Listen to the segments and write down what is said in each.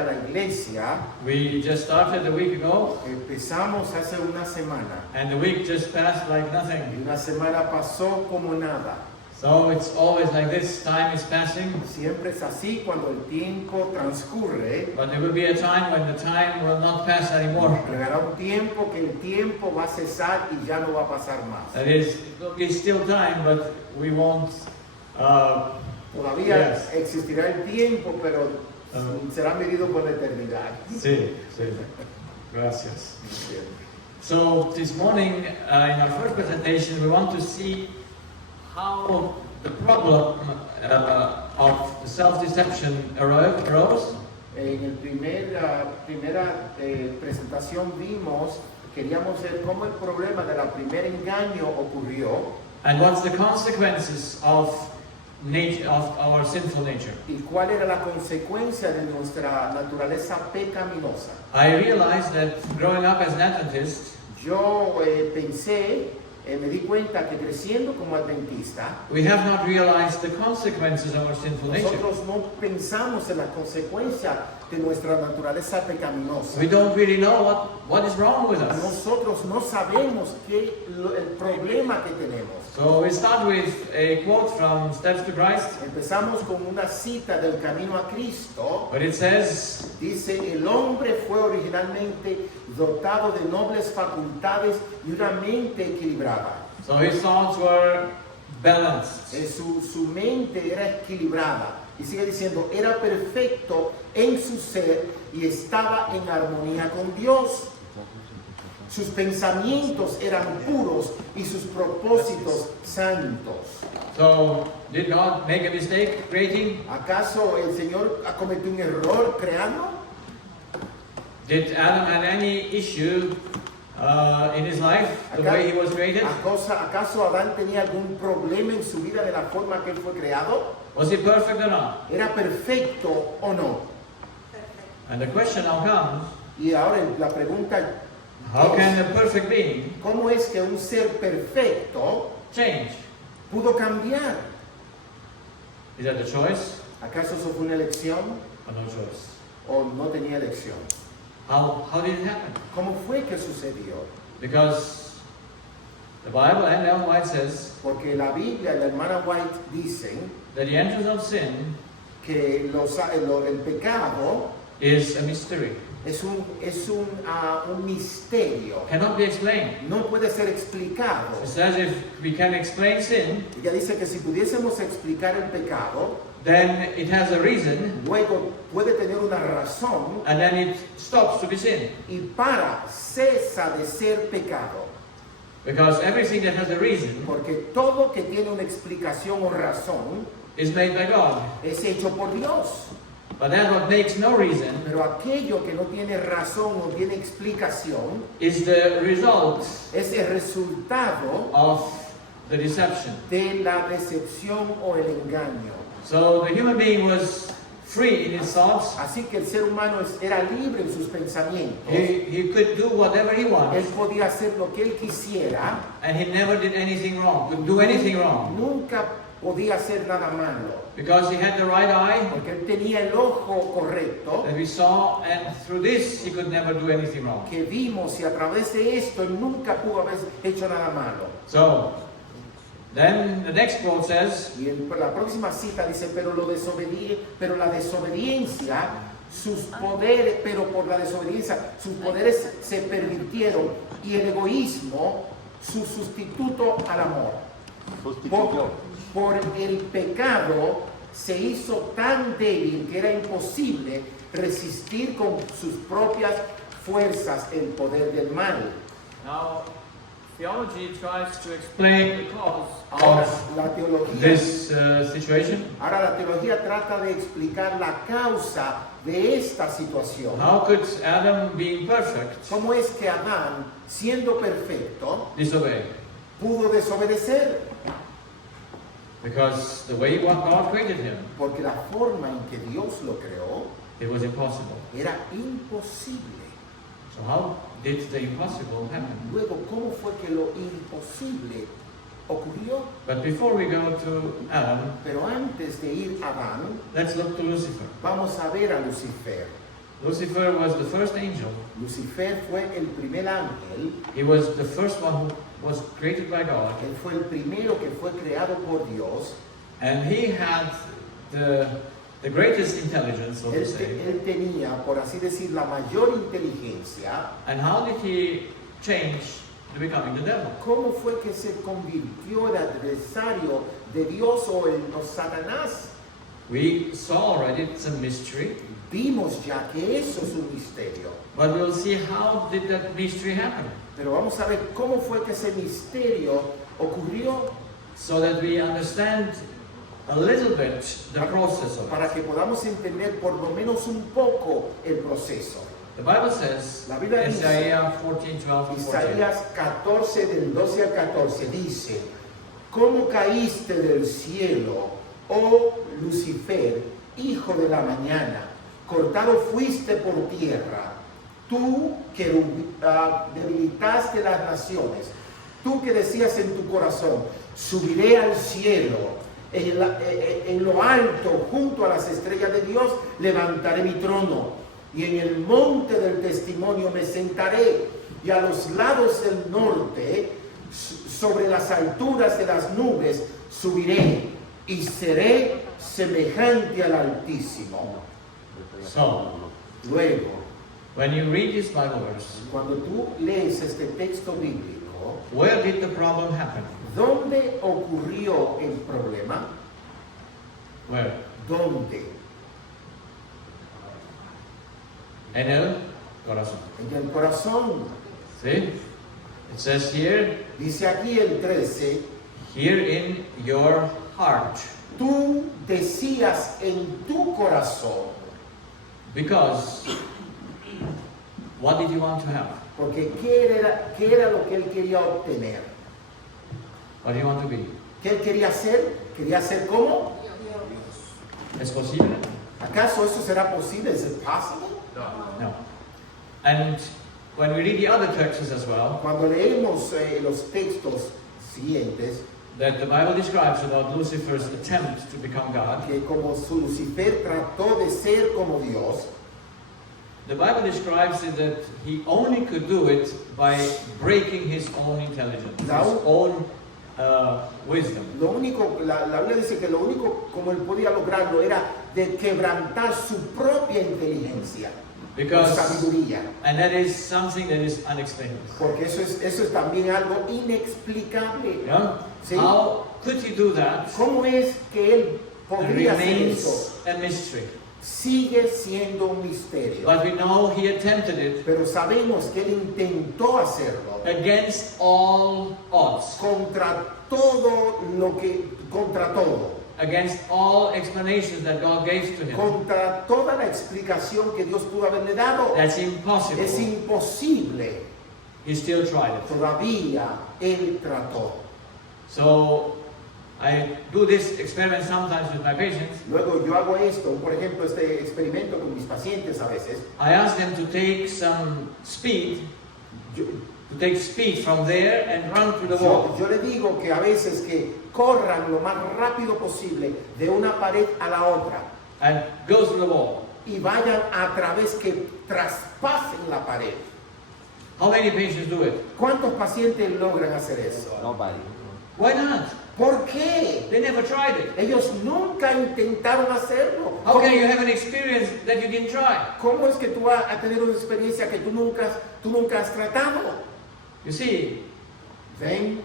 a la iglesia. We just started a week ago, Empezamos hace una semana. and the week just passed like Y nothing. una semana pasó como nada. So it's always like this, time is passing, Siempre es así cuando el tiempo transcurre. but there will be a time when the time will not pass anymore. Llegará un tiempo que el tiempo va a cesar y ya no va a pasar más. That is, it will be still time, but we won't, Todavía Yes. existirá el tiempo, pero será medido por la eternidad. sí. Gracias. So this morning, in our first presentation, we want to see how the problem of the self-deception arose. En el primera presentación queríamos ver cómo el problema del primer engaño ocurrió And what's the consequences of our sinful nature? y cuál era la consecuencia de nuestra naturaleza pecaminosa. I realized that growing up as an Adventist, Yo me di cuenta que creciendo como adventista, we have not realized the consequences of our sinful nature. nosotros no pensamos en la consecuencia de nuestra naturaleza pecaminosa. We don't really know what is wrong with us. Nosotros no sabemos el problema que tenemos. So we start with a quote from Steps to Christ, Empezamos con una cita del Camino a Cristo. where it says, Dice, el hombre fue originalmente dotado de nobles facultades y una mente equilibrada. so his thoughts were balanced. Su mente era equilibrada. Y sigue diciendo, era perfecto en su ser y estaba en armonía con Dios. Sus pensamientos eran puros y sus propósitos santos. So did God make a mistake creating? ¿Acaso el Señor cometió un error creando? Did Adam have any issue in his life, the way he was created? ¿Acaso Adán tenía algún problema en su vida de la forma que él fue creado? Was he perfect or not? ¿Era perfecto o no? And the question now comes, Y ahora la pregunta how can es, a perfect being ¿cómo es que un ser perfecto change? pudo cambiar? Is that a choice ¿Acaso eso fue una elección or no choice? o no tenía elección? How did it happen? ¿Cómo fue que sucedió? Because the Bible and Ellen White says Porque la Biblia y la hermana White dicen that the entrance of sin que el pecado is a mystery. es un misterio. Cannot be explained. No puede ser explicado. It says if we can explain sin, Ella dice que si pudiésemos explicar el pecado, then it has a reason, luego puede tener una razón and then it stops to be sin. y cesa de ser pecado. Because everything that has a reason Porque todo que tiene una explicación o razón is made by God. es hecho por Dios. But that what makes no reason Pero aquello que no tiene razón o tiene explicación is the result es el resultado of the deception. de la decepción o el engaño. So the human being was free in his thoughts. Así que el ser humano era libre en sus pensamientos. He could do whatever he Él wanted, podía hacer lo que él quisiera. and he never did anything wrong, could do anything wrong. Nunca podía hacer nada malo. Because he had the right eye Porque él tenía el ojo correcto that we saw, and through this he could never do anything wrong. que vimos y a través de esto él nunca pudo haber hecho nada malo. So then the next quote says, Y la próxima cita dice, pero la desobediencia, por la desobediencia, sus poderes se pervirtieron y el egoísmo, su sustituto al amor. Por el pecado se hizo tan débil que era imposible resistir con sus propias fuerzas el poder del mal. now theology tries to explain the cause Ahora of la teología, this situation. ahora la teología trata de explicar la causa de esta situación. How could Adam, being perfect, ¿Cómo es que Adán, siendo perfecto, disobey? pudo desobedecer? Because the way God created him, Porque la forma en que Dios lo creó it was impossible. era imposible. So how did the impossible happen? Luego, ¿cómo fue que lo imposible ocurrió? But before we go to Adam, Pero antes de ir a Adán, let's look to Lucifer. vamos a ver a Lucifer. Lucifer was the first angel. Lucifer fue el primer ángel. He was the first one who was created by God. Él fue el primero que fue creado por Dios. And he had the greatest intelligence, so to say. Él tenía, por así decir, la mayor inteligencia. And how did he change to becoming the devil? ¿Cómo fue que se convirtió el adversario de Dios o Satanás? We saw already it's a mystery. Vimos ya que eso es un misterio. But we'll see how did that mystery happen. Pero vamos a ver cómo fue que ese misterio ocurrió. So that we understand a little bit the process of Para it. que podamos entender por lo menos un poco el proceso. The Bible says, La Biblia dice, Isaiah 14, 12 and 14. Isaías 14 del 12 al 14 dice: ¿Cómo caíste del cielo, oh Lucifer, hijo de la mañana? Cortado fuiste por tierra, tú que debilitaste las naciones, tú que decías en tu corazón: subiré al cielo, en lo alto, junto a las estrellas de Dios, levantaré mi trono, y en el monte del testimonio me sentaré, y a los lados del norte, sobre las alturas de las nubes, subiré, y seré semejante al Altísimo. So, Luego, when you read this Bible verse, cuando tú lees este texto bíblico, where did the problem happen? ¿dónde ocurrió el problema? Where? ¿Dónde? En el corazón. En el corazón. See? It says here, Dice aquí el 13, here in your heart. tú decías en tu corazón, Because, what did you want to have? porque ¿qué era lo que él quería obtener? What do you want to be? ¿Qué él quería hacer? ¿Quería ser cómo? ¿Es posible? ¿Acaso eso será posible? ¿Es posible? No. And when we read the other texts as well, Cuando leemos los textos siguientes, that the Bible describes about Lucifer's attempt to become God, que como su Lucifer trató de ser como Dios, the Bible describes it that he only could do it by breaking his own intelligence, his own wisdom. lo único, la Biblia dice que lo único como él podía lograrlo era de quebrantar su propia inteligencia, o Because, sabiduría, and that is something that is unexplainable. porque eso es también algo inexplicable. Yeah? Sí. How could he do that? ¿Cómo es que él It podría hacer remains eso? a mystery. Sigue siendo un misterio. But we know he attempted it Pero sabemos que él intentó hacerlo against all odds, contra todo, against all explanations that God gave to him. contra toda la explicación que Dios pudo haberle dado. That's impossible. Es imposible. He still tried it. Todavía él trató. So I do this experiment sometimes with my patients. Luego yo hago esto, por ejemplo, este experimento con mis pacientes a veces. I ask them to take some speed, Yo, to take speed from there and run to the wall. yo le digo que a veces que corran lo más rápido posible de una pared a la otra And go through the wall. y vayan a través que traspasen la pared. How many patients do it? ¿Cuántos pacientes logran hacer eso? Nobody. Why not? ¿Por qué? They never tried it. Ellos nunca intentaron hacerlo. How can you have an experience that you didn't try? ¿Cómo es que tú vas a tener una experiencia que tú nunca has tratado? You see, ¿Ven?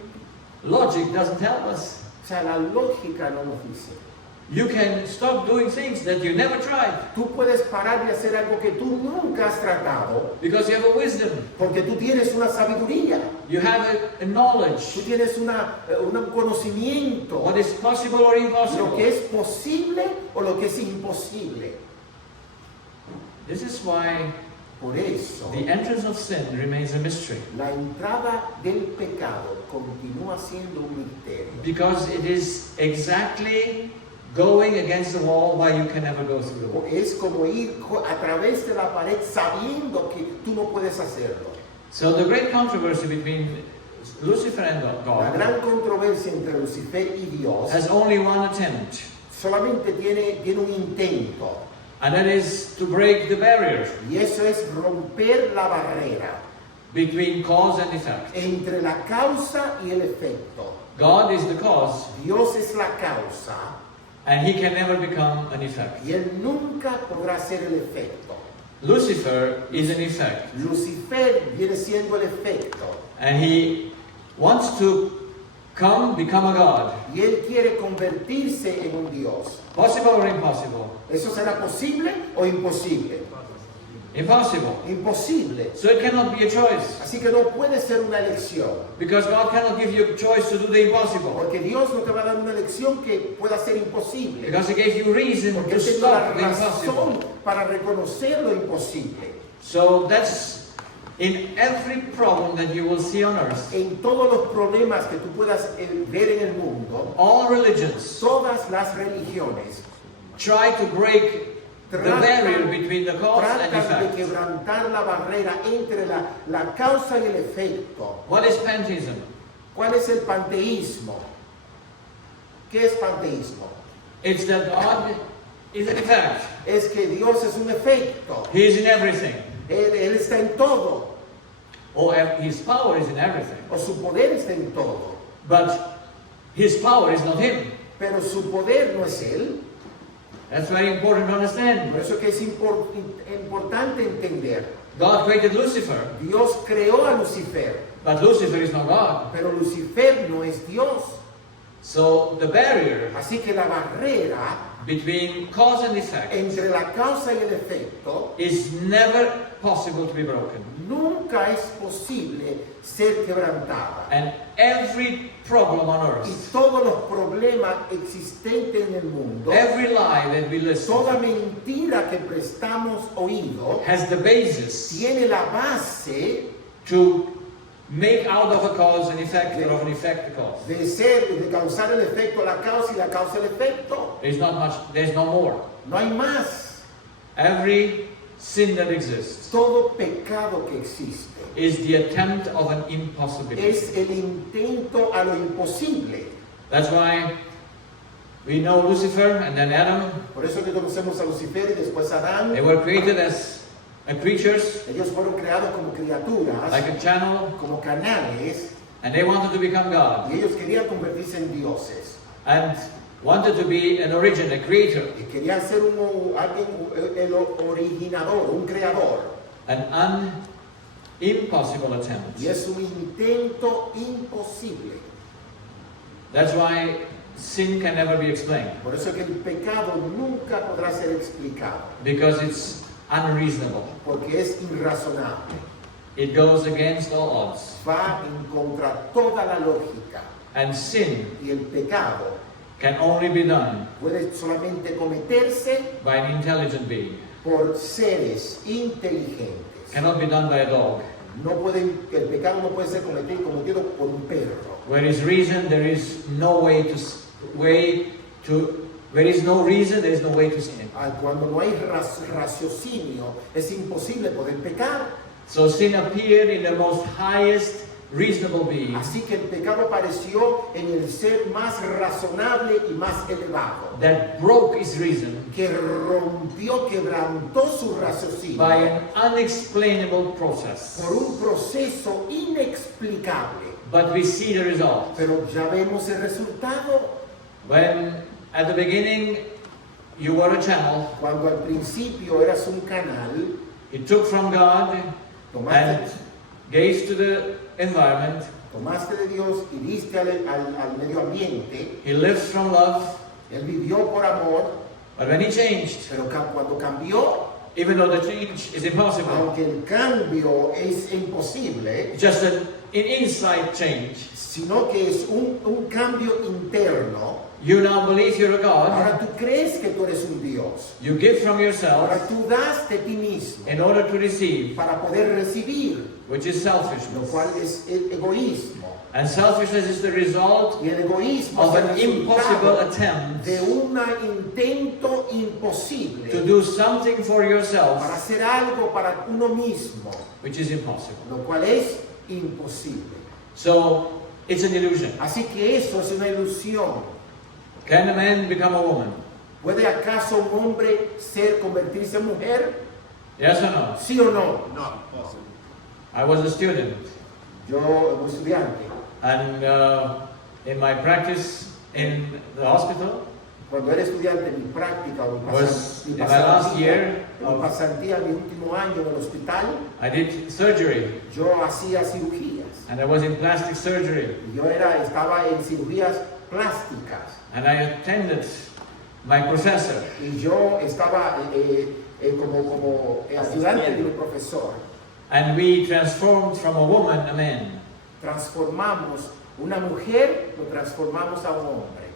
logic doesn't help us. O sea, la lógica no nos dice. You can stop doing things that you never tried Tú puedes parar de hacer algo que tú nunca has tratado because you have a wisdom. porque tú tienes una sabiduría, You have a knowledge. tú tienes un conocimiento, What is possible or lo impossible. que es posible o lo que es imposible. This is why Por eso, the entrance of sin remains a mystery. la entrada del pecado continúa siendo un misterio. Because it is exactly going against the wall why you can never go through the wall. Es como ir a través de la pared sabiendo que tú no puedes hacerlo. So the great controversy between Lucifer and La God gran controversia entre Lucifer y Dios has only one attempt. solamente tiene un intento. And that is to break the barrier Y eso es romper la barrera between cause and effect. entre la causa y el efecto. God is the cause, Dios es la causa and he can never become an effect. y Él nunca podrá ser el efecto. Lucifer is an effect, Lucifer viene siendo el efecto and he wants to become a God. y Él quiere convertirse en un Dios. Possible or impossible? ¿Eso será posible o imposible? Impossible. Imposible. So it cannot be a choice, Así que no puede ser una elección. because God cannot give you a choice to do the impossible, Porque Dios no te va a dar una elección que pueda ser imposible. because he gave you reason Porque to Él tiene la stop the impossible. razón para reconocer lo imposible. So that's in every problem that you will see on earth. En todos los problemas que tú puedas ver en el mundo, All religions todas las religiones try to break the barrier between the cause and tratan de effect. quebrantar la barrera entre la causa y el efecto. What is pantheism? ¿Cuál es el panteísmo? ¿Qué es panteísmo? It's that God is an effect. Es que Dios es un efecto. He is in everything. Él está en todo. Or his power is in everything. O su poder está en todo. But his power is not him. Pero su poder no es Él. That's very important to understand. Por eso que es importante entender. God created Lucifer, Dios creó a Lucifer. but Lucifer is not God. Pero Lucifer no es Dios. So the barrier Así que la barrera between cause and effect entre la causa y el efecto is never possible to be broken. nunca es posible ser quebrantada. And every problem on Y earth, todos los problemas existentes en el mundo, every lie that we listen toda to, mentira que prestamos oído, has the basis tiene la base to make out of a cause an effect, or of an effect a cause. de causar el efecto a la causa y la causa el efecto. There's not much, there's no more. No hay más. Every sin that exists Todo pecado que existe is the attempt of an impossibility. es el intento a lo imposible. That's why we know Lucifer and then Adam. Por eso que conocemos a Lucifer y después a Adán. They were created as creatures, Ellos fueron creados como criaturas, like a channel, como canales, and they wanted to become God, y ellos querían convertirse en dioses. and wanted to be an origin, a creator, Y querían ser el originador, un creador. an impossible attempt. Y es un intento imposible. That's why sin can never be explained, Por eso que el pecado nunca podrá ser explicado, because it's unreasonable. porque es irrazonable. It goes against all odds. Va en contra toda la lógica. And sin Y el pecado can only be done puede solamente cometerse by an intelligent being. por seres inteligentes. Cannot be done by a dog. El pecado no puede ser cometido por un perro. Where is reason, there is no where is no reason, there is no way to sin. Cuando no hay raciocinio, es imposible poder pecar. So sin appeared in the most highest reasonable being, Así que el pecado apareció en el ser más razonable y más elevado, that broke his reason que quebrantó su raciocinio by an unexplainable process. por un proceso inexplicable. But we see the result. Pero ya vemos el resultado. When at the beginning you were a channel, Cuando al principio eras un canal, it took from God and tomaste gave to the environment. de Dios y diste al medio ambiente. He lives from love, Él vivió por amor, but when he changed, pero cuando cambió, even though the change is impossible, aunque el cambio es imposible, just an inside change, sino que es un cambio interno. you now believe you're a God, Ahora tú crees que tú eres un Dios. you give from yourself Ahora tú das de ti mismo in order to receive, para poder recibir, which is lo selfishness. cual es el egoísmo. And selfishness is the result Y el egoísmo of es el an impossible resultado attempt de un intento to imposible do something for para yourself, hacer algo para uno mismo, which is impossible. lo cual es imposible. So it's an illusion. Así que eso es una ilusión. Can a man become a woman? ¿Puede acaso un hombre convertirse en mujer? Yes or no? ¿Sí o no? I was a student, Yo, un estudiante, and in my practice in the hospital, cuando era estudiante en mi práctica o was in my last year mi of, pasantía, mi último año en el hospital, I did surgery, yo hacía cirugías. and I was in plastic surgery, Yo estaba en cirugías plásticas and I attended my professor, y yo estaba como ayudante del profesor. and we transformed from a woman a man. Transformamos una mujer, lo transformamos a un hombre.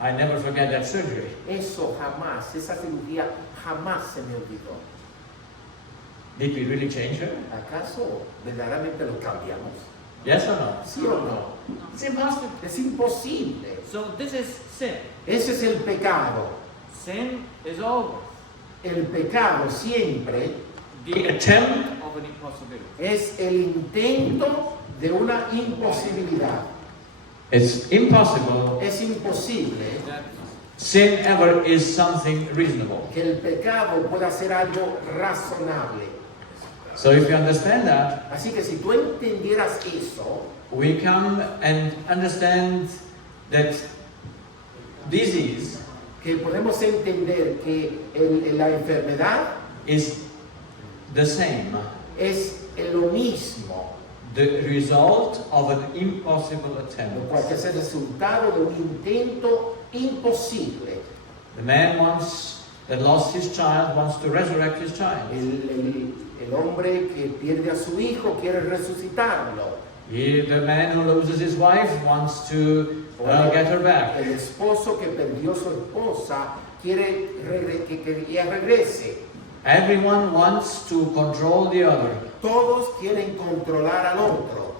I never forget that surgery. Eso jamás, esa cirugía jamás se me olvidó. Did we really change her? ¿Acaso verdaderamente lo cambiamos? Yes or no? ¿Sí o no? It's impossible. Es imposible. So this is sin. Ese es el pecado. Sin is always El pecado siempre The attempt of an impossibility. es el intento de una imposibilidad. is impossible. Es imposible That Sin ever is something reasonable. que el pecado pueda ser algo razonable. So if you understand that, Así que si tú entendieras eso, we come and understand that disease que podemos entender que la enfermedad is the same, es lo mismo, the result of an impossible lo attempt. cual es el resultado de un intento imposible. The man that lost his child wants to resurrect his child. El hombre que pierde a su hijo quiere resucitarlo. The man who loses his wife wants to get her back. El esposo que perdió a su esposa quiere que ella regrese. Everyone wants to control the other. Todos quieren controlar al otro.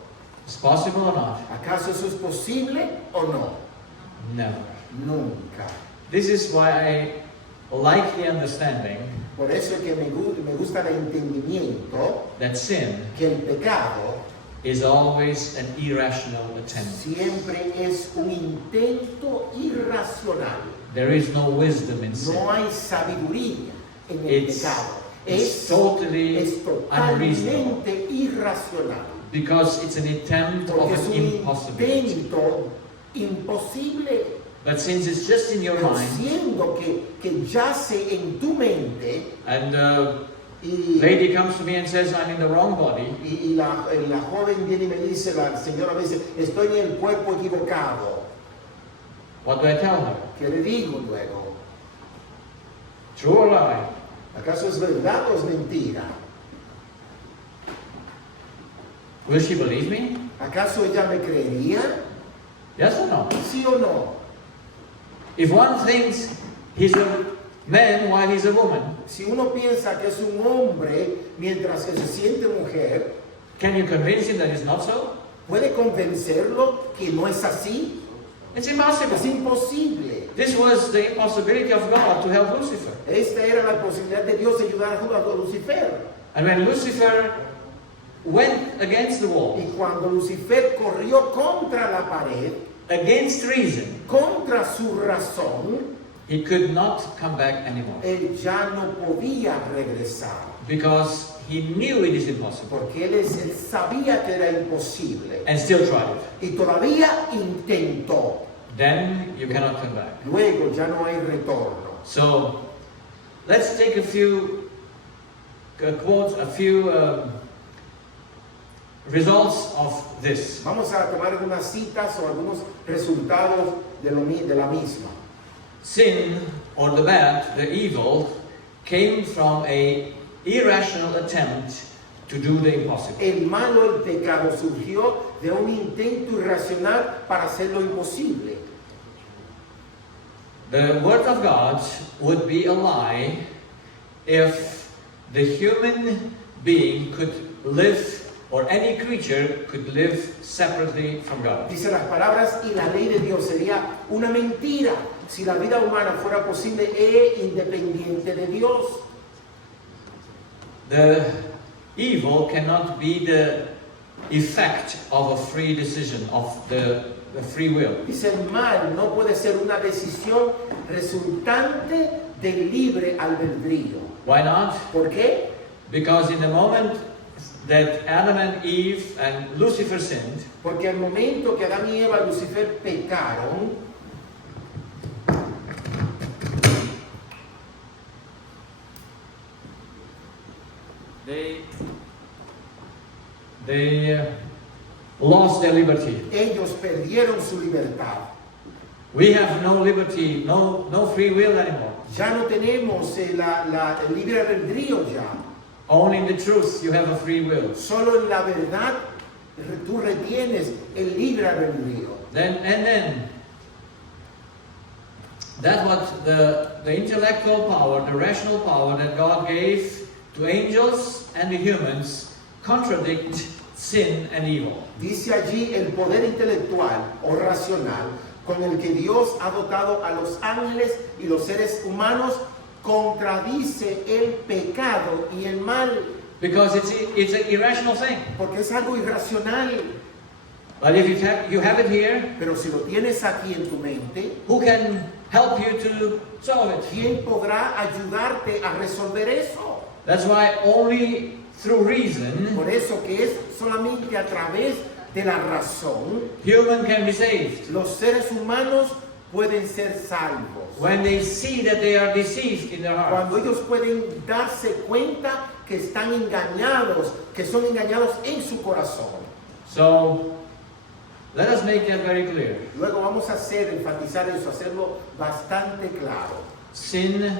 Is possible or not? ¿Acaso eso es posible o no? Never. Nunca. This is why I like the understanding Por eso es que me gusta el entendimiento that sin que el pecado is always an irrational attempt. siempre es un intento irracional. There is no wisdom in sin. No hay sabiduría en el It's pecado. totally Es unreasonable totalmente irracional. because it's an attempt of Porque es an un impossibility. intento imposible. But since it's just in your Pero mind, siendo que yace en tu mente and y, lady comes to me and says, I'm in the wrong body, y la joven viene y me dice, la señora me dice, estoy en el cuerpo equivocado. what do I tell her? ¿Qué le digo luego? True or lie? ¿Acaso es verdad o es mentira? Will she believe me? ¿Acaso ella me creería? Yes or no? ¿Sí o no? If one thinks he's a man while he's a woman, Si uno piensa que es un hombre mientras que se siente mujer, can you convince him that it's not so? ¿puede convencerlo que no es así? It's impossible. Es imposible. This was the impossibility of God to help Lucifer. Esta era la posibilidad de Dios de ayudar a Lucifer. And when Lucifer went against the wall, Y cuando Lucifer corrió contra la pared, against reason, contra su razón, he could not come back anymore. él ya no podía regresar. Because he knew it is impossible. Porque él sabía que era imposible. And still tried. Y todavía intentó. Then you cannot come back. Luego ya no hay retorno. So let's take a few quotes, a few results of this. Vamos a tomar algunas citas o algunos resultados de la misma. Sin, or the bad, the evil, came from a irrational attempt to do the impossible. El malo, el pecado, surgió de un intento irracional para hacer lo imposible. The word of God would be a lie if the human being could live, or any creature could live separately from God. Dice las palabras, y la ley de Dios sería una mentira si la vida humana fuera posible e independiente de Dios. The evil cannot be the effect of a free decision of the the free will. Dice, el mal no puede ser una decisión resultante del libre albedrío. Why not? ¿Por qué? Because in the moment that Adam and Eve and Lucifer sinned, Porque al momento que Adán y Eva y Lucifer pecaron, they lost their liberty. ellos perdieron su libertad. We have no liberty, no free will anymore. Ya no tenemos el libre albedrío ya. Only in the truth you have a free will. Solo en la verdad tú retienes el libre albedrío. Then that's what the intellectual power, the rational power that God gave to angels and the humans contradict sin and evil. Dice allí el poder intelectual o racional con el que Dios ha dotado a los ángeles y los seres humanos contradice el pecado y el mal, Because it's an irrational thing. porque es algo irracional. But if you have it here, Pero si lo tienes aquí en tu mente, who can help you to solve it? ¿quién podrá ayudarte a resolver eso? That's why only through reason Por eso que es solamente a través de la razón human can be saved. los seres humanos pueden ser salvos. When they see that they are deceived in their heart. Cuando ellos pueden darse cuenta que están engañados, que son engañados en su corazón. So let us make that very clear. Luego vamos a enfatizar eso, hacerlo bastante claro. Sin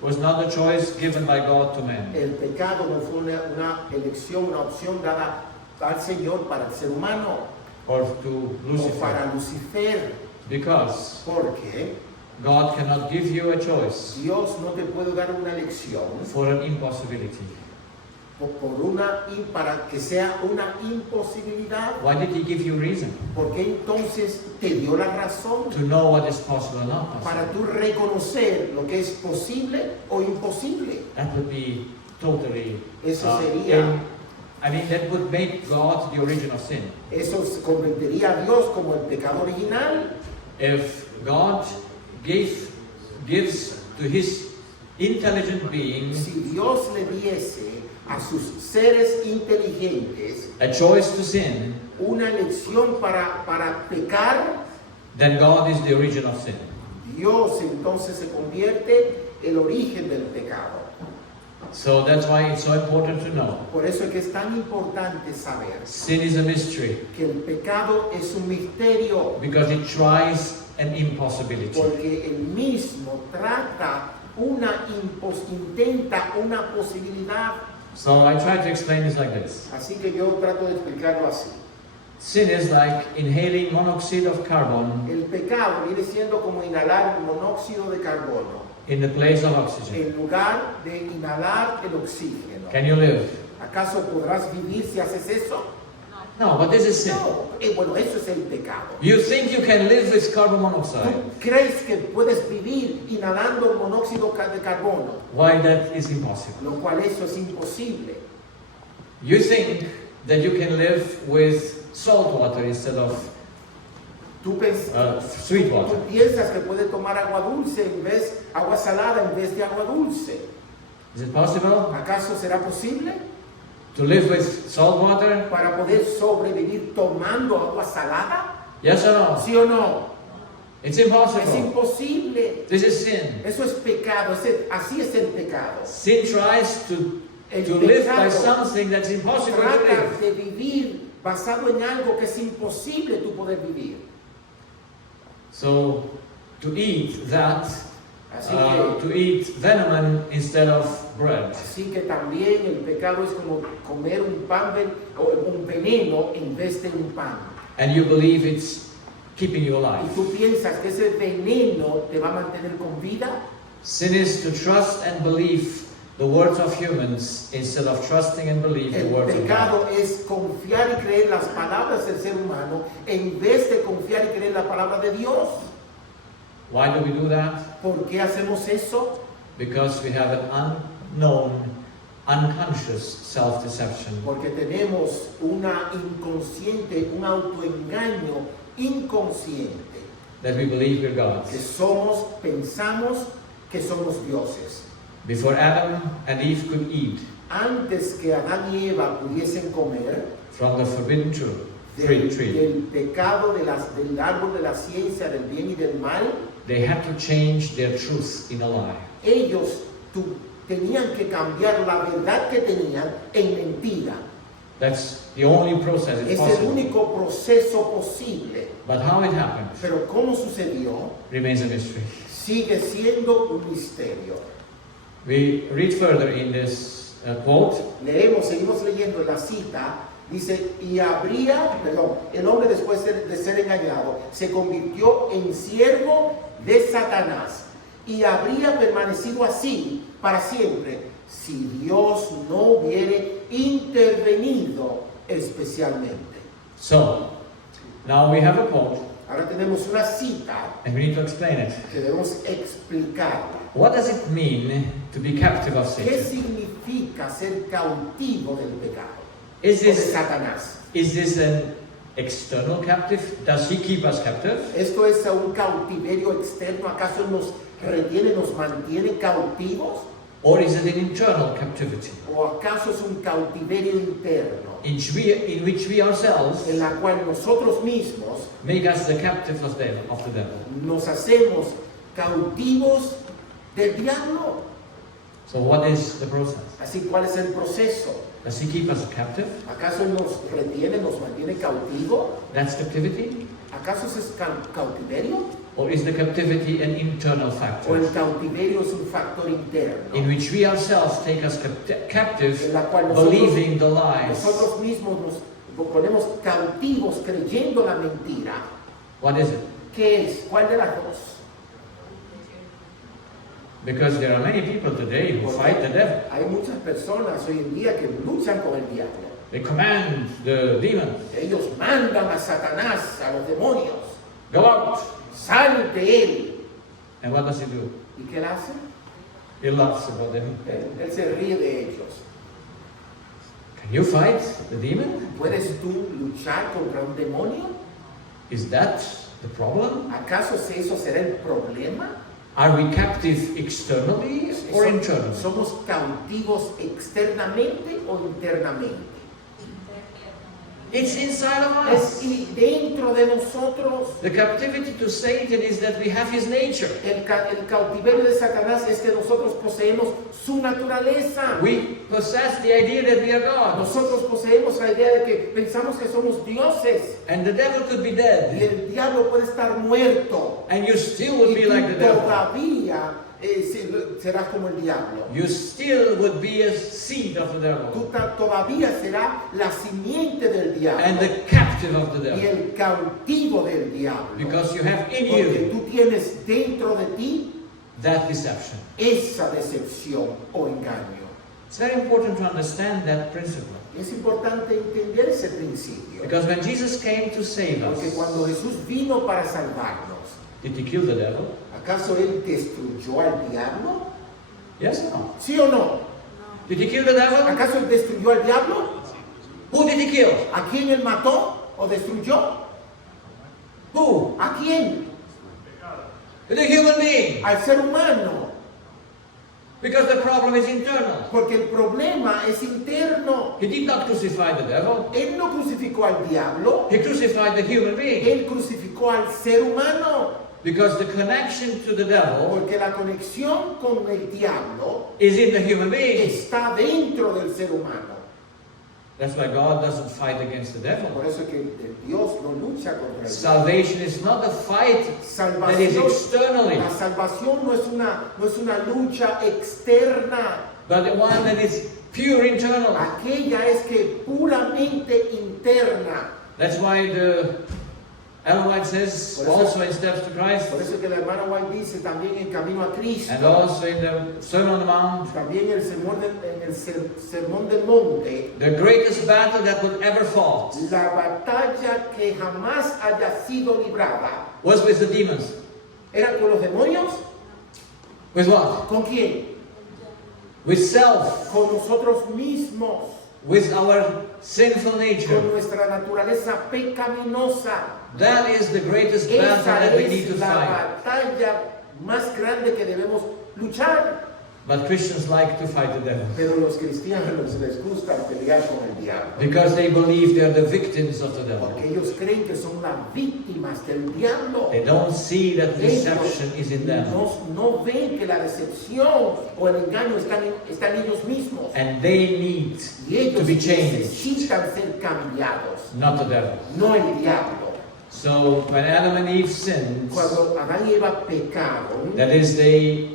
was not a choice given by God to man. El pecado no fue una elección, una opción dada al Señor para el ser humano Or to o para Lucifer. Lucifer, Because porque God cannot give you a choice Dios no te puede dar una elección for an impossibility. para que sea una imposibilidad. Why did He give you reason? Porque entonces te dio la razón To know what is possible and not possible. para tú reconocer lo que es posible o imposible. That would be totally. Eso sería, that would make God the origin of sin. eso se convertiría a Dios como el pecado original. If God gives to His intelligent being Si Dios le diese a sus seres inteligentes a choice to sin, una elección para pecar, then God is the origin of sin. Dios entonces se convierte el origen del pecado. So that's why it's so important to know. Por eso es que es tan importante saber Sin is a mystery que el pecado es un misterio, because it tries an impossibility. porque el mismo intenta una posibilidad. So I try to explain this like this. Así que yo trato de explicarlo así. Sin is like inhaling monoxide of carbon El pecado viene siendo como inhalar monóxido de carbono in the place of oxygen. en lugar de inhalar el oxígeno. Can you live? ¿Acaso podrás vivir si haces eso? No, but this is sin. No. Bueno, eso es el pecado. You think you can live with carbon ¿Tú monoxide? crees que puedes vivir inhalando monóxido de carbono? Why that is impossible? Lo cual eso es imposible. You think that you can live with salt water instead of sweet Tú water. piensas que puedes tomar agua dulce agua salada en vez de agua dulce. Is it possible ¿Acaso será posible to live with salt water? para poder sobrevivir tomando agua salada? Yes or no? ¿Sí o no? It's Es impossible. imposible. This is sin. Eso es pecado. Así es el pecado. Sin tries to El live by pecado something that's impossible to trata live. de vivir basado en algo que es imposible tú poder vivir. So to eat that, Así to eat venom instead of bread. Así que también el pecado es como comer un veneno en vez de un pan. And you believe it's keeping you Y alive. tú piensas que ese veneno te va a mantener con vida. Sin is to trust and believe the words of humans instead of trusting and believe the El words of God. pecado es confiar y creer las palabras del ser humano en vez de confiar y creer la palabra de Dios. Why do we do that? ¿Por qué hacemos eso? Because we have an unknown, unconscious self-deception. Porque tenemos una inconsciente, un autoengaño inconsciente that we believe we're gods. que pensamos que somos dioses. Before Adam and Eve could eat Antes que Adán y Eva pudiesen comer from the forbidden del tree, pecado del árbol de la ciencia del bien y del mal, they had to change their truth in a lie. ellos tenían que cambiar la verdad que tenían en mentira. That's the only process it's Es el possible. único proceso posible. But how it happened Pero cómo sucedió remains a mystery. sigue siendo un misterio. We read further in this quote. Seguimos leyendo en la cita, dice, el hombre después de ser engañado, se convirtió en siervo de Satanás y habría permanecido así para siempre si Dios no hubiere intervenido especialmente. So, now we have a quote Ahora tenemos una cita and we need to explain it. que debemos explicarla. What does it mean to be captive of ¿Qué Satan? significa ser cautivo del pecado? Is O de this Satanás. an external captive? Does he keep us captive? ¿Esto es un cautiverio externo? ¿Acaso nos retiene, nos mantiene cautivos? Or is it an internal captivity ¿O acaso es un cautiverio interno in which we ourselves en la cual nosotros mismos make us the captive of the devil? nos hacemos cautivos del diablo? So what is the process? Así, ¿cuál es el proceso? Does he keep us captive? ¿Acaso nos retiene, nos mantiene cautivo? That's captivity? ¿Acaso es cautiverio? Or is the captivity an internal ¿O factor el cautiverio es un factor in interno which we ourselves take us captive, en la cual believing the lies? nosotros mismos nos ponemos cautivos creyendo la mentira? What is it? ¿Qué es? ¿Cuál de las dos? Because there are many people today who fight the devil. Hay muchas personas hoy en día que luchan con el diablo. They command the demons, Ellos mandan a Satanás, a los demonios, go out. sal de él. And what does he do? ¿Y qué él hace? He laughs about them. Él se ríe de ellos. Can you fight the demon? ¿Puedes tú luchar contra un demonio? Is that the problem? ¿Acaso eso será el problema? Are we captive externally or internally? ¿Somos cautivos externamente o internamente? It's inside of Es us. dentro de nosotros. The captivity to Satan is that we have his nature. El cautiverio de Satanás es que nosotros poseemos su naturaleza. We possess the idea that we are God. Nosotros poseemos la idea de que pensamos que somos dioses. And the devil could be Y dead. el diablo puede estar muerto. And you still would Y be tú like the devil. todavía serás como el diablo. You still would be a seed of the devil. Tú todavía serás la simiente del diablo. And the captive of the Y devil. el cautivo del diablo. Because you have in Porque you tú tienes dentro de ti that deception. esa decepción o engaño. It's very important to understand that principle. Es importante entender ese principio. Because when Jesus came to save Porque us, cuando Jesús vino para salvarnos, did he kill the devil? ¿acaso Él destruyó al diablo? Yes or no? ¿Sí o no? Did he kill the devil? ¿Acaso Él destruyó al diablo? Who did he kill? ¿A quién Él mató o destruyó? Who? ¿A quién? The human being. Al ser humano. Because the problem is internal. Porque el problema es interno. He did not crucify the devil. Él no crucificó al diablo, He crucified the human being. Él crucificó al ser humano. Because the connection to the devil Porque la conexión con el diablo is in the human being. está dentro del ser humano. That's why God doesn't fight against the devil. Por eso es que Dios no lucha contra el diablo. Salvation is not a fight that is Salvación, externally, la salvación no es una lucha externa. but one that is pure internal. Aquella es que puramente interna. That's why the Ellen White says also in Steps to Christ, Por eso es que la hermana White dice también en Camino a Cristo, and also in the Sermon on the Mount, también en el Sermón del Monte, the greatest battle that would ever fought la batalla que jamás haya sido librada was with the demons. era con los demonios. With what? ¿Con quién? With self. Con nosotros mismos. with our sinful con nature. nuestra naturaleza pecaminosa. That is the greatest battle Esa that we need es to la fight. batalla más grande que debemos luchar. But Christians like to fight the devil Pero los cristianos les gusta pelear con el diablo. because they believe they are the victims of the devil. Porque ellos creen que son las víctimas del diablo. They don't see that deception is in them. No ven que la decepción o el engaño está en ellos mismos. And they need Y ellos to be changed, necesitan ser cambiados, not the devil. no el diablo. So when Adam and Eve sinned, Cuando Adán y Eva pecaron, that is, they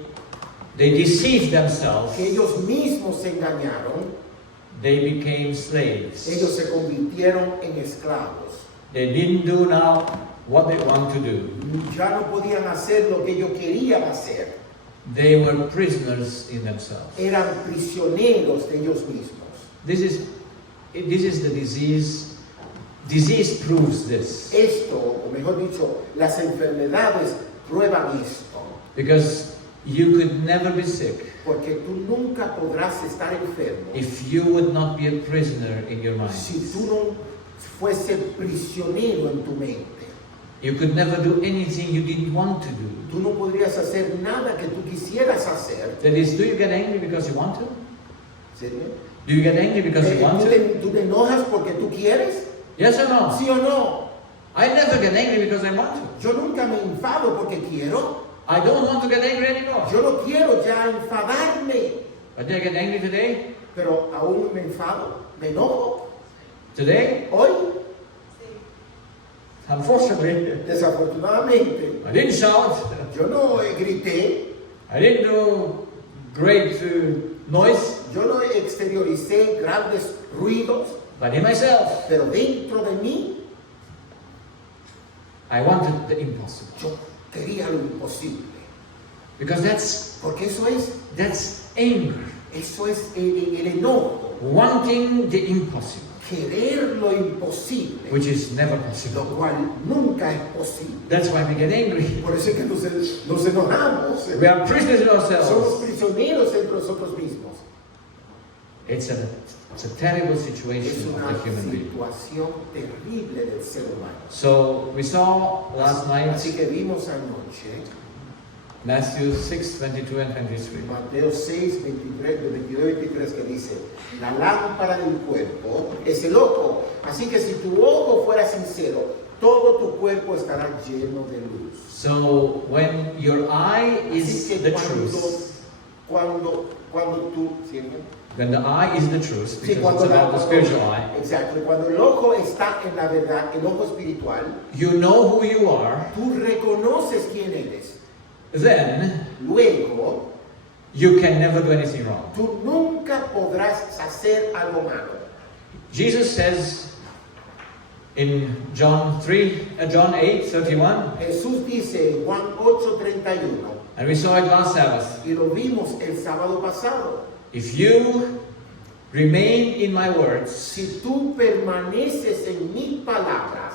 deceived themselves, que ellos mismos se engañaron, they became slaves. ellos se convirtieron en esclavos. They didn't do now what they want to do. Ya no podían hacer lo que ellos querían hacer. They were prisoners in themselves. Eran prisioneros de ellos mismos. This is the disease. Disease proves this. Esto, o mejor dicho, las enfermedades prueban esto. Because you could never be sick Porque tú nunca podrás estar enfermo if you would not be a prisoner in your mind. si tú no fuese prisionero en tu mente. You could never do anything you didn't want to do. Tú no podrías hacer nada que tú quisieras hacer. That is, do you get angry because you want to? ¿Serio? Do you get angry because you want ¿Tú to? tú te enojas porque tú quieres? Yes or no? ¿Sí o no? I never get angry because I want to. Yo nunca me enfado porque quiero. I don't want to get angry anymore. Yo no quiero ya enfadarme. But did I get angry today? Pero aún me enfado, me enojo. Today? Hoy, Unfortunately, desafortunadamente, I didn't shout. yo no grité, I didn't do great noise. yo no exterioricé grandes ruidos, But in myself, pero dentro de mí I wanted the impossible. yo quería lo imposible. Because that's Porque that's anger. eso es el enojo, Wanting the impossible, querer lo imposible, which is never lo possible. cual nunca es posible. That's why we get angry. Por eso es que nos enojamos, We are prisoners in ourselves. somos prisioneros entre nosotros mismos. It's a terrible Es situation una of the human being. situación terrible del ser humano. So we saw last night Así que vimos anoche Matthew 6, 22 and 23. Mateo 6, 23, 22 y 23 que dice: la lámpara del cuerpo es el ojo. Así que si tu ojo fuera sincero, todo tu cuerpo estará lleno de luz. So when your eye Así is que the truth, cuando tú, ¿siempre? when the eye is the truth, Sí, because it's about the spiritual eye, exacto, cuando el ojo está en la verdad, el ojo espiritual, you know who you are, tú reconoces quién eres. then Luego, you can never do anything wrong. tú nunca podrás hacer algo malo. Jesus says in John 8:31, Jesús dice en Juan 8:31, and we saw it last Sabbath, y lo vimos el sábado pasado: if you remain in my words si tú permaneces en mis palabras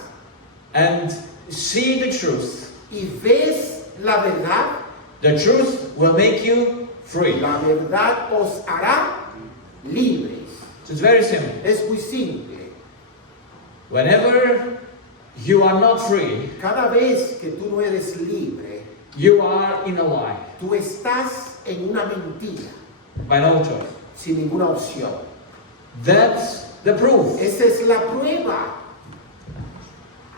and see the truth, y ves la verdad, the truth will make you free. la verdad os hará libres. So it's very simple. Es muy simple. Whenever you are not free, Cada vez que tú no eres libre, you are in a lie, tú estás en una mentira, by no choice. sin ninguna opción. That's the proof. Esa es la prueba.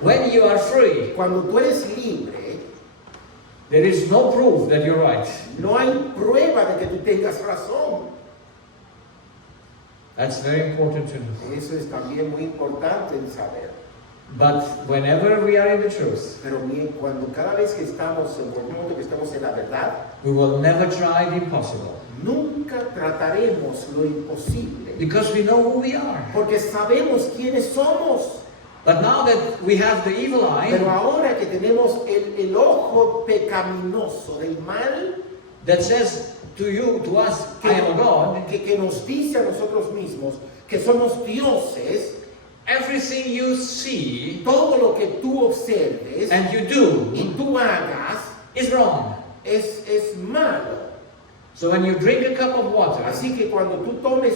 When you are free, Cuando tú eres libre, there is no proof that you're right. no hay prueba de que tú tengas razón. That's very important to know. Eso es también muy importante en saber. But whenever we are in the truth, Pero cuando cada vez que estamos, en el momento que estamos en la verdad, we will never try the impossible. nunca trataremos lo imposible. Because we know who we are. Porque sabemos quiénes somos. But now that we have the evil Pero eye ahora que tenemos el ojo pecaminoso del mal, that says to us, I am a God, que nos dice a nosotros mismos que somos dioses, everything you see todo lo que tú observes and you do y tú hagas is wrong. es malo. So when you drink a cup of water Así que cuando tú tomas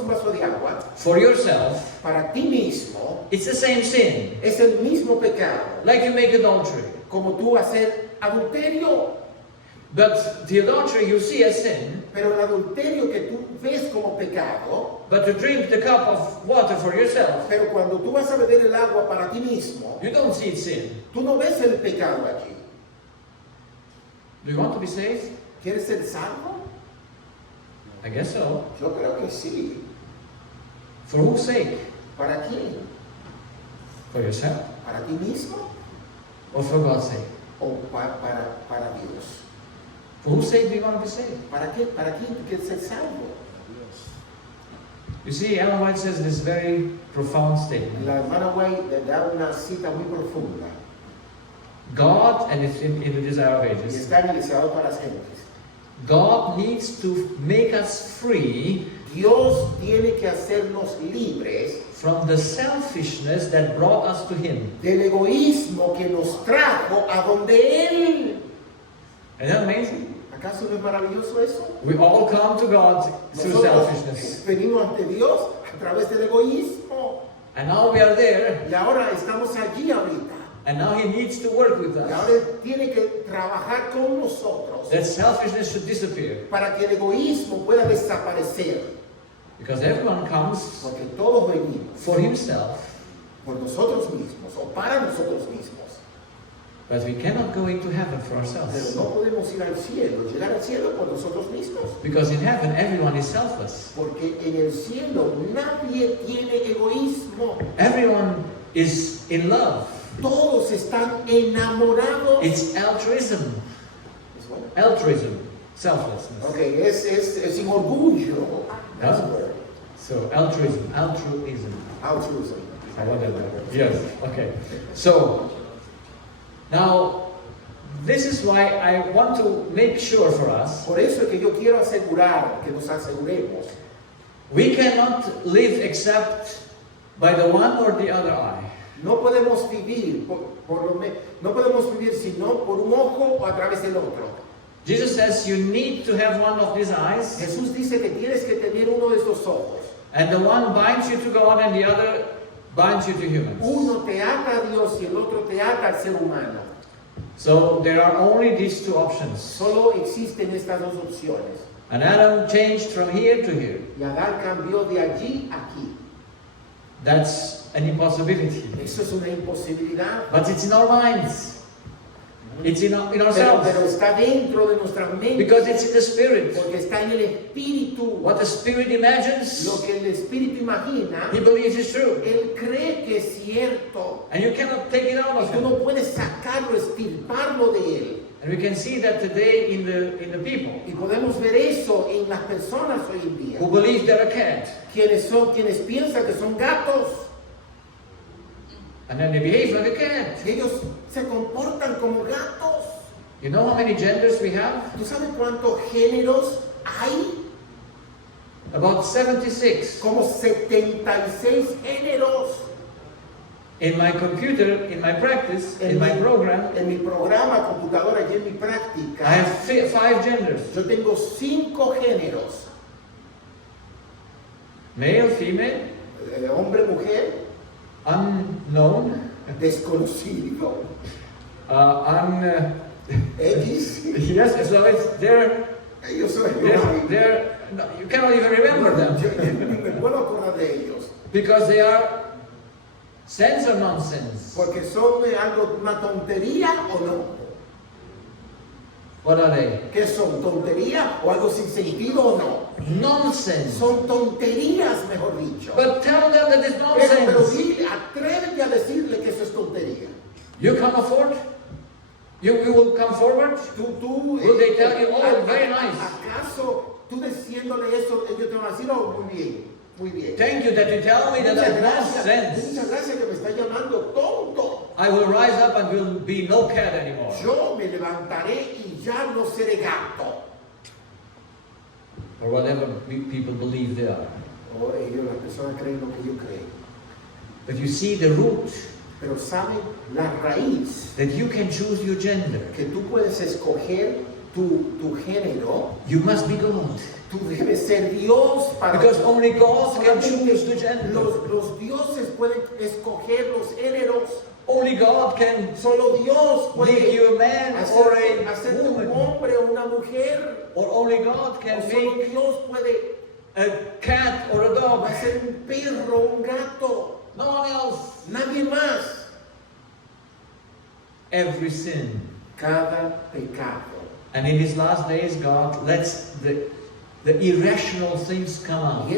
un vaso de agua, for yourself, para ti mismo, it's the same sin. es el mismo pecado. Like you make adultery. Como tú hacer adulterio. But the adultery you see as sin, Pero el adulterio que tú ves como pecado, but to drink the cup of water for yourself, pero cuando tú vas a beber el agua para ti mismo, you don't see it sin. tú no ves el pecado allí. Do you want to be saved? ¿Quieres ser salvo? I guess so. Yo creo que sí. For whose sake? ¿Para quién? For yourself? ¿Para ti mismo? Or for God's sake? ¿O para Dios? For whose sake do you want to be saved? ¿Para qué? ¿Para quién tú quieres ser salvo? You see, Ellen White says this very profound statement. La hermana White le da una cita muy profunda God, and it's in the Desire of y Ages, está en el deseado para las gentes. God needs to make us free Dios tiene que hacernos libres from the selfishness that brought us to Him. del egoísmo que nos trajo a donde Él. Isn't that amazing? ¿Acaso no es maravilloso eso? We all come to God through Nosotros selfishness. venimos ante Dios a través del egoísmo And now we are there, y ahora estamos allí ahorita. and now He needs to work with Y us. ahora Él tiene que trabajar con nosotros That selfishness should disappear. para que el egoísmo pueda desaparecer. Because everyone comes Porque todos venimos for himself, por nosotros mismos o para nosotros mismos. but we cannot go into heaven for Pero ourselves. no podemos ir al cielo, llegar al cielo por nosotros mismos. Because in heaven, everyone is selfless. Porque en el cielo nadie tiene egoísmo. Everyone is in love. Todos están enamorados. It's altruism. Es bueno. Altruism. Selflessness. Ok, es sin orgullo. That's Huh? word. So altruism. Altruism. Altruism. I wonder that. Yes. Okay. So now this is why I want to make sure for us Por eso es que yo quiero asegurar, que nos aseguremos. we cannot live except by the one or the other eye. No podemos vivir, no podemos vivir sino por un ojo o a través del otro. Jesus says you need to have one of these eyes, Jesús dice que tienes que tener uno de estos ojos. and the one binds you to God and the other binds you to humans. Uno te ata a Dios y el otro te ata al ser humano. So there are only these two options. Solo existen estas dos opciones. And Adam changed from here to here. Y Adán cambió de allí a aquí. That's an impossibility. Eso es una imposibilidad. But it's in our minds. It's in Pero ourselves. está dentro de nuestra mente. Because it's in the spirit. Porque está en el espíritu. What the spirit imagines, Lo que el espíritu imagina, he believes is true. él cree que es cierto. And you cannot take it out Y of tú him. no puedes sacarlo, estirparlo de él. And we can see that today in the people Y podemos ver eso en las personas hoy en día. who believe they're a cat. Quienes piensan que son gatos. And then they behave like a cat. Y ellos se comportan como gatos. You know how many genders we have? ¿Tú sabes cuántos géneros hay? About 76. Como 76 géneros. In my computer, in my practice, in my program, En mi programa computadora y en mi práctica, I have 5 genders. yo tengo 5 géneros. Male, female, Hombre, mujer, unknown, desconocido, X. yes, so it's, Ellos son no, you cannot even remember them. Yo ni me puedo acordar de ellos. Because they are sense or nonsense. Porque son algo, una tontería o no. What are they? ¿Qué son? ¿Tontería o algo sin sentido o no? Nonsense. Son tonterías, mejor dicho. But tell them that it's Pero nonsense. dile, atrévete a decirle que eso es tontería. You come afford? You will come forward? Will they tell you, oh, very nice. ¿Acaso tú diciéndole eso, ellos te van a decir, oh, muy bien, muy bien? Thank you that you tell me that Muchas that's gracias, nonsense. muchas gracias que me está llamando tonto. I will rise up and will be no cat anymore. Yo me levantaré y ya no seré gato. Or whatever people believe they are. O ellos, las personas creen lo que yo creo. But you see the root, Pero saben la raíz that you can choose your gender. que tú puedes escoger tu género, you must be God. tú debes ser Dios para Because only God can solamente choose the gender. los dioses pueden escoger los géneros. Only God can Solo Dios make puede you a man or hacerte a un woman. hombre o una mujer. Or only God O can solo make Dios puede a cat or a dog. hacer un perro o un gato. No one else. Nadie más. Every sin. Cada pecado. And in these last days, God lets the irrational things come out. Y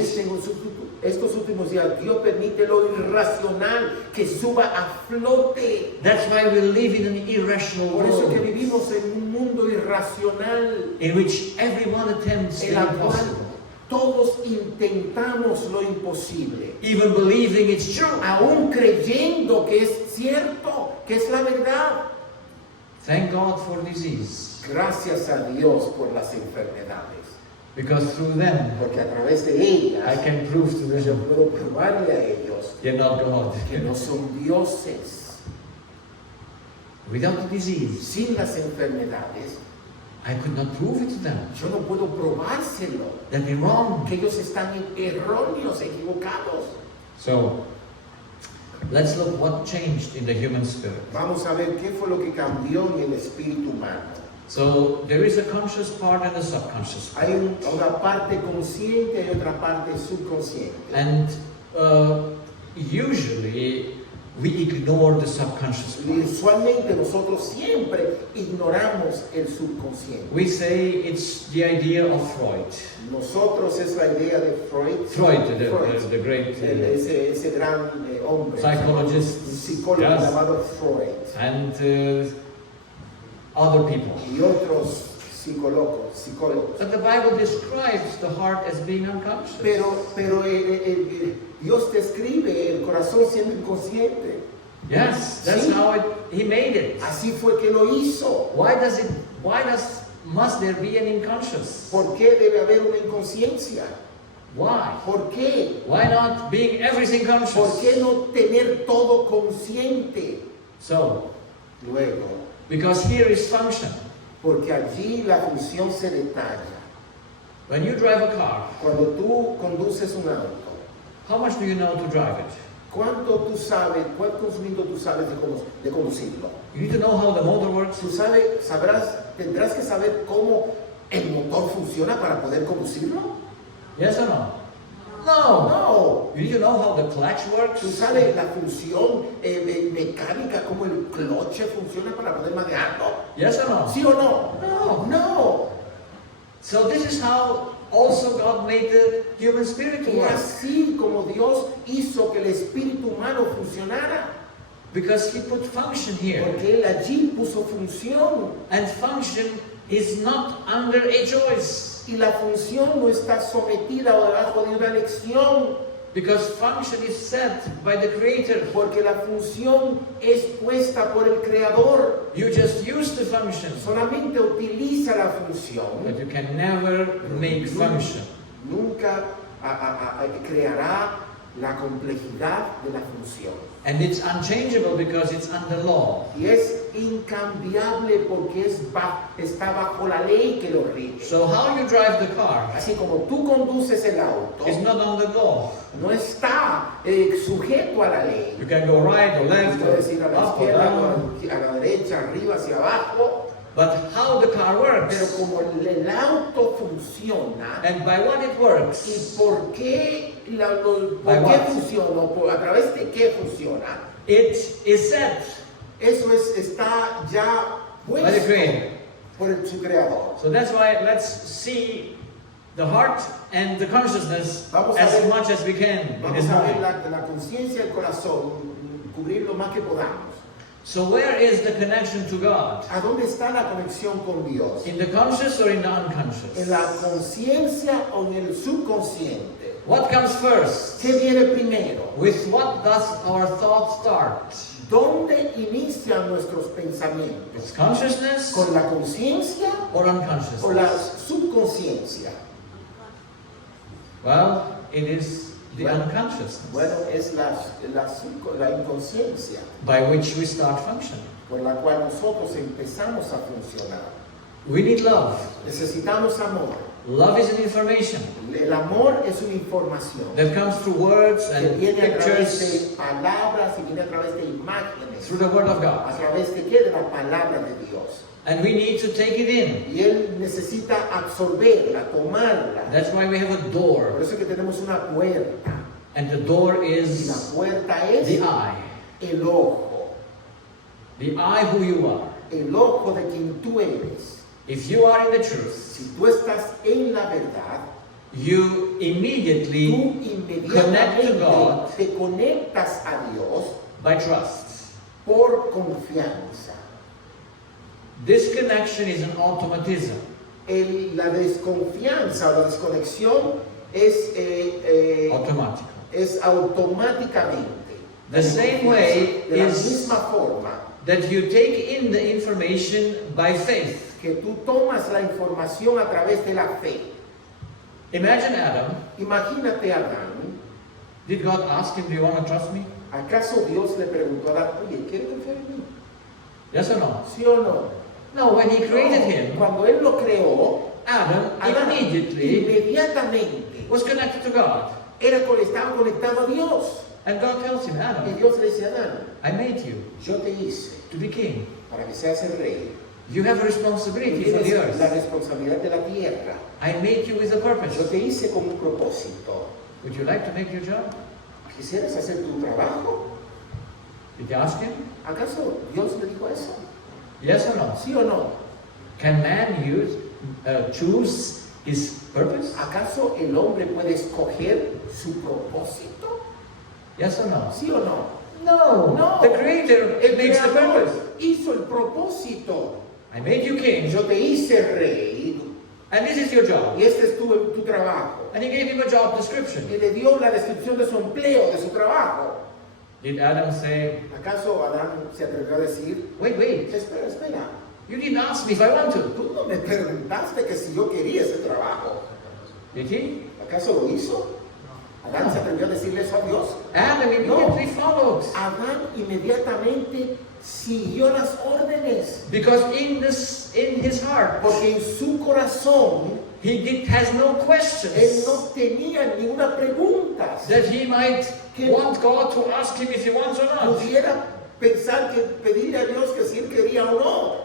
estos últimos días, Dios permite lo irracional que suba a flote. That's why we live in an irrational Por eso que world vivimos en un mundo irracional in which everyone attempts the en la cual impossible, todos intentamos lo imposible. even believing it's true. Aún creyendo que es cierto, que es la verdad. Thank God for disease, Gracias a Dios por las enfermedades. because through them Porque a través de ellas I can prove to yo them puedo probarle a ellos they're not God. que no son dioses. Without the disease, Sin las enfermedades, I could not prove it to them yo no puedo probárselo. that they're wrong. Que ellos están erróneos, equivocados. So, let's look what changed in the human spirit. Vamos a ver qué fue lo que cambió en el espíritu humano. So, there is a conscious part and a subconscious part. Hay una parte consciente y otra parte subconsciente. And usually we ignore the subconscious Y part. usualmente nosotros siempre ignoramos el subconsciente. We say it's the idea of Freud. Nosotros es la idea de Freud. Freud, the great Ese gran hombre. psychologist, Un psicólogo yes, llamado Freud. and other people. Y otros psicólogos. But the Bible describes the heart as being unconscious. Pero Dios describe el corazón siendo inconsciente. Yes, that's Sí. how He made it. Así fue que lo hizo. Must there be an unconscious? ¿Por qué debe haber una inconsciencia? Why? ¿Por qué? Why not being everything ¿Por conscious? qué no tener todo consciente? So, Luego, because here is function. porque allí la función se detalla. When you drive a car, Cuando tú conduces un auto, how much do you know to drive it? ¿cuántos minutos tú sabes de conducirlo? You need to know how the motor works. Tendrás que saber cómo el motor funciona para poder conducirlo. Yes or no? No. No. You need to know how the clutch works. ¿Tú sabes la función mecánica, cómo el cloche funciona para poder manejarlo? Yes or no? ¿Sí o no? No. No. So this is how also God made the human spirit to Y work. así como Dios hizo que el espíritu humano funcionara, Because He put function here. porque Él allí puso función. And function is not under a choice. Y la función no está sometida o debajo de una elección, Because function is set by the Creator. porque la función es puesta por el Creador. You just use the function, Solamente utiliza la función. but you can never make function. Nunca creará la complejidad de la función. And it's unchangeable because it's under law. Y es incambiable porque está bajo la ley que lo rige. So how you drive the car Así como tú conduces el auto, is not under law. no está sujeto a la ley. You can go right or left or Puedes ir a la up or izquierda, down. a la derecha, arriba, hacia abajo. But how the car Pero works como el auto funciona, and by what it ¿y works, por qué, By por qué what? funciona? ¿A través de qué funciona? it is set Eso está ya by the puesto Creator. por su creador. So that's why let's see the heart and the consciousness Vamos a as ver- much as we can in Vamos this a ver morning. la conciencia del corazón, cubrir lo más que podamos. So where is the connection to God? ¿A dónde está la conexión con Dios? In the conscious or in the ¿En unconscious? la conciencia o en el subconsciente? What comes first? ¿Qué viene primero? With what does our thought start? ¿Dónde inician nuestros pensamientos? With consciousness ¿Con la conciencia or o la unconsciousness? subconsciencia? Well, it is the Well- unconsciousness Bueno, es la inconsciencia by which we start functioning. por la cual nosotros empezamos a funcionar. We need love. Necesitamos amor. Love is an information El amor es una información that comes through words que and viene a través pictures de palabras y viene a través de imágenes. through the Word of ¿A God. través de qué? De la palabra de Dios. And we need to take it in. Y Él necesita absorberla, tomarla. That's why we have a Por door. eso es que tenemos una puerta. And the door Y la is puerta es the eye. el ojo. The eye who you are. El ojo de quien tú eres. If you are in the truth, Si tú estás en la verdad, you tú immediately connect to inmediatamente God te conectas a Dios by trust. por confianza. This connection is an automatism. La desconfianza o la desconexión Automático. es automáticamente. The same way De la is misma forma that you take in the information by faith. que tú tomas la información a través de la fe. Imagine Adam. Imagínate a Adán. Did God ask him, do you want to trust me? ¿Acaso Dios le preguntó a Adán, oye, ¿quieres confiar en mí? Yes or no? ¿Sí o no? No, when he created him, Cuando Él lo creó, Adam Adán immediately inmediatamente was connected to God. estaba conectado a Dios. And God tells him, Y Adam, Dios le dice a Adán, I made you yo te hice to be king. para que seas el rey. You have a Tú responsibility for the tienes la earth. responsabilidad de la tierra. I made you with a Yo purpose. te hice con un propósito. Would you like to make your job? ¿Quisieras hacer tu trabajo? Did you ask him? ¿Acaso Dios le dijo eso? Yes or no? ¿Sí o no? Can man choose his purpose? ¿Acaso el hombre puede escoger su propósito? Yes or no? ¿Sí o no? No. No. The Creator El makes the Creador purpose. hizo el propósito. I made you king, Yo te hice rey and this is your job. y este es tu trabajo. And he gave him a job description. Y le dio la descripción de su empleo, de su trabajo. Did Adam say, ¿Acaso Adán se atrevió a decir, wait, espera, espera, you didn't ask me if I want to? tú no me preguntaste que si yo quería ese trabajo? Did he? ¿Acaso lo hizo? Adán se atrevió a decirle eso a Dios. Adam immediately followed. Adán inmediatamente siguió las órdenes. Because in his heart, Porque en su corazón, has no él questions no tenía ninguna pregunta. that he might Que- want God to ask him if he wants or not. Pudiera pensar que pedirle a Dios que si él quería o no.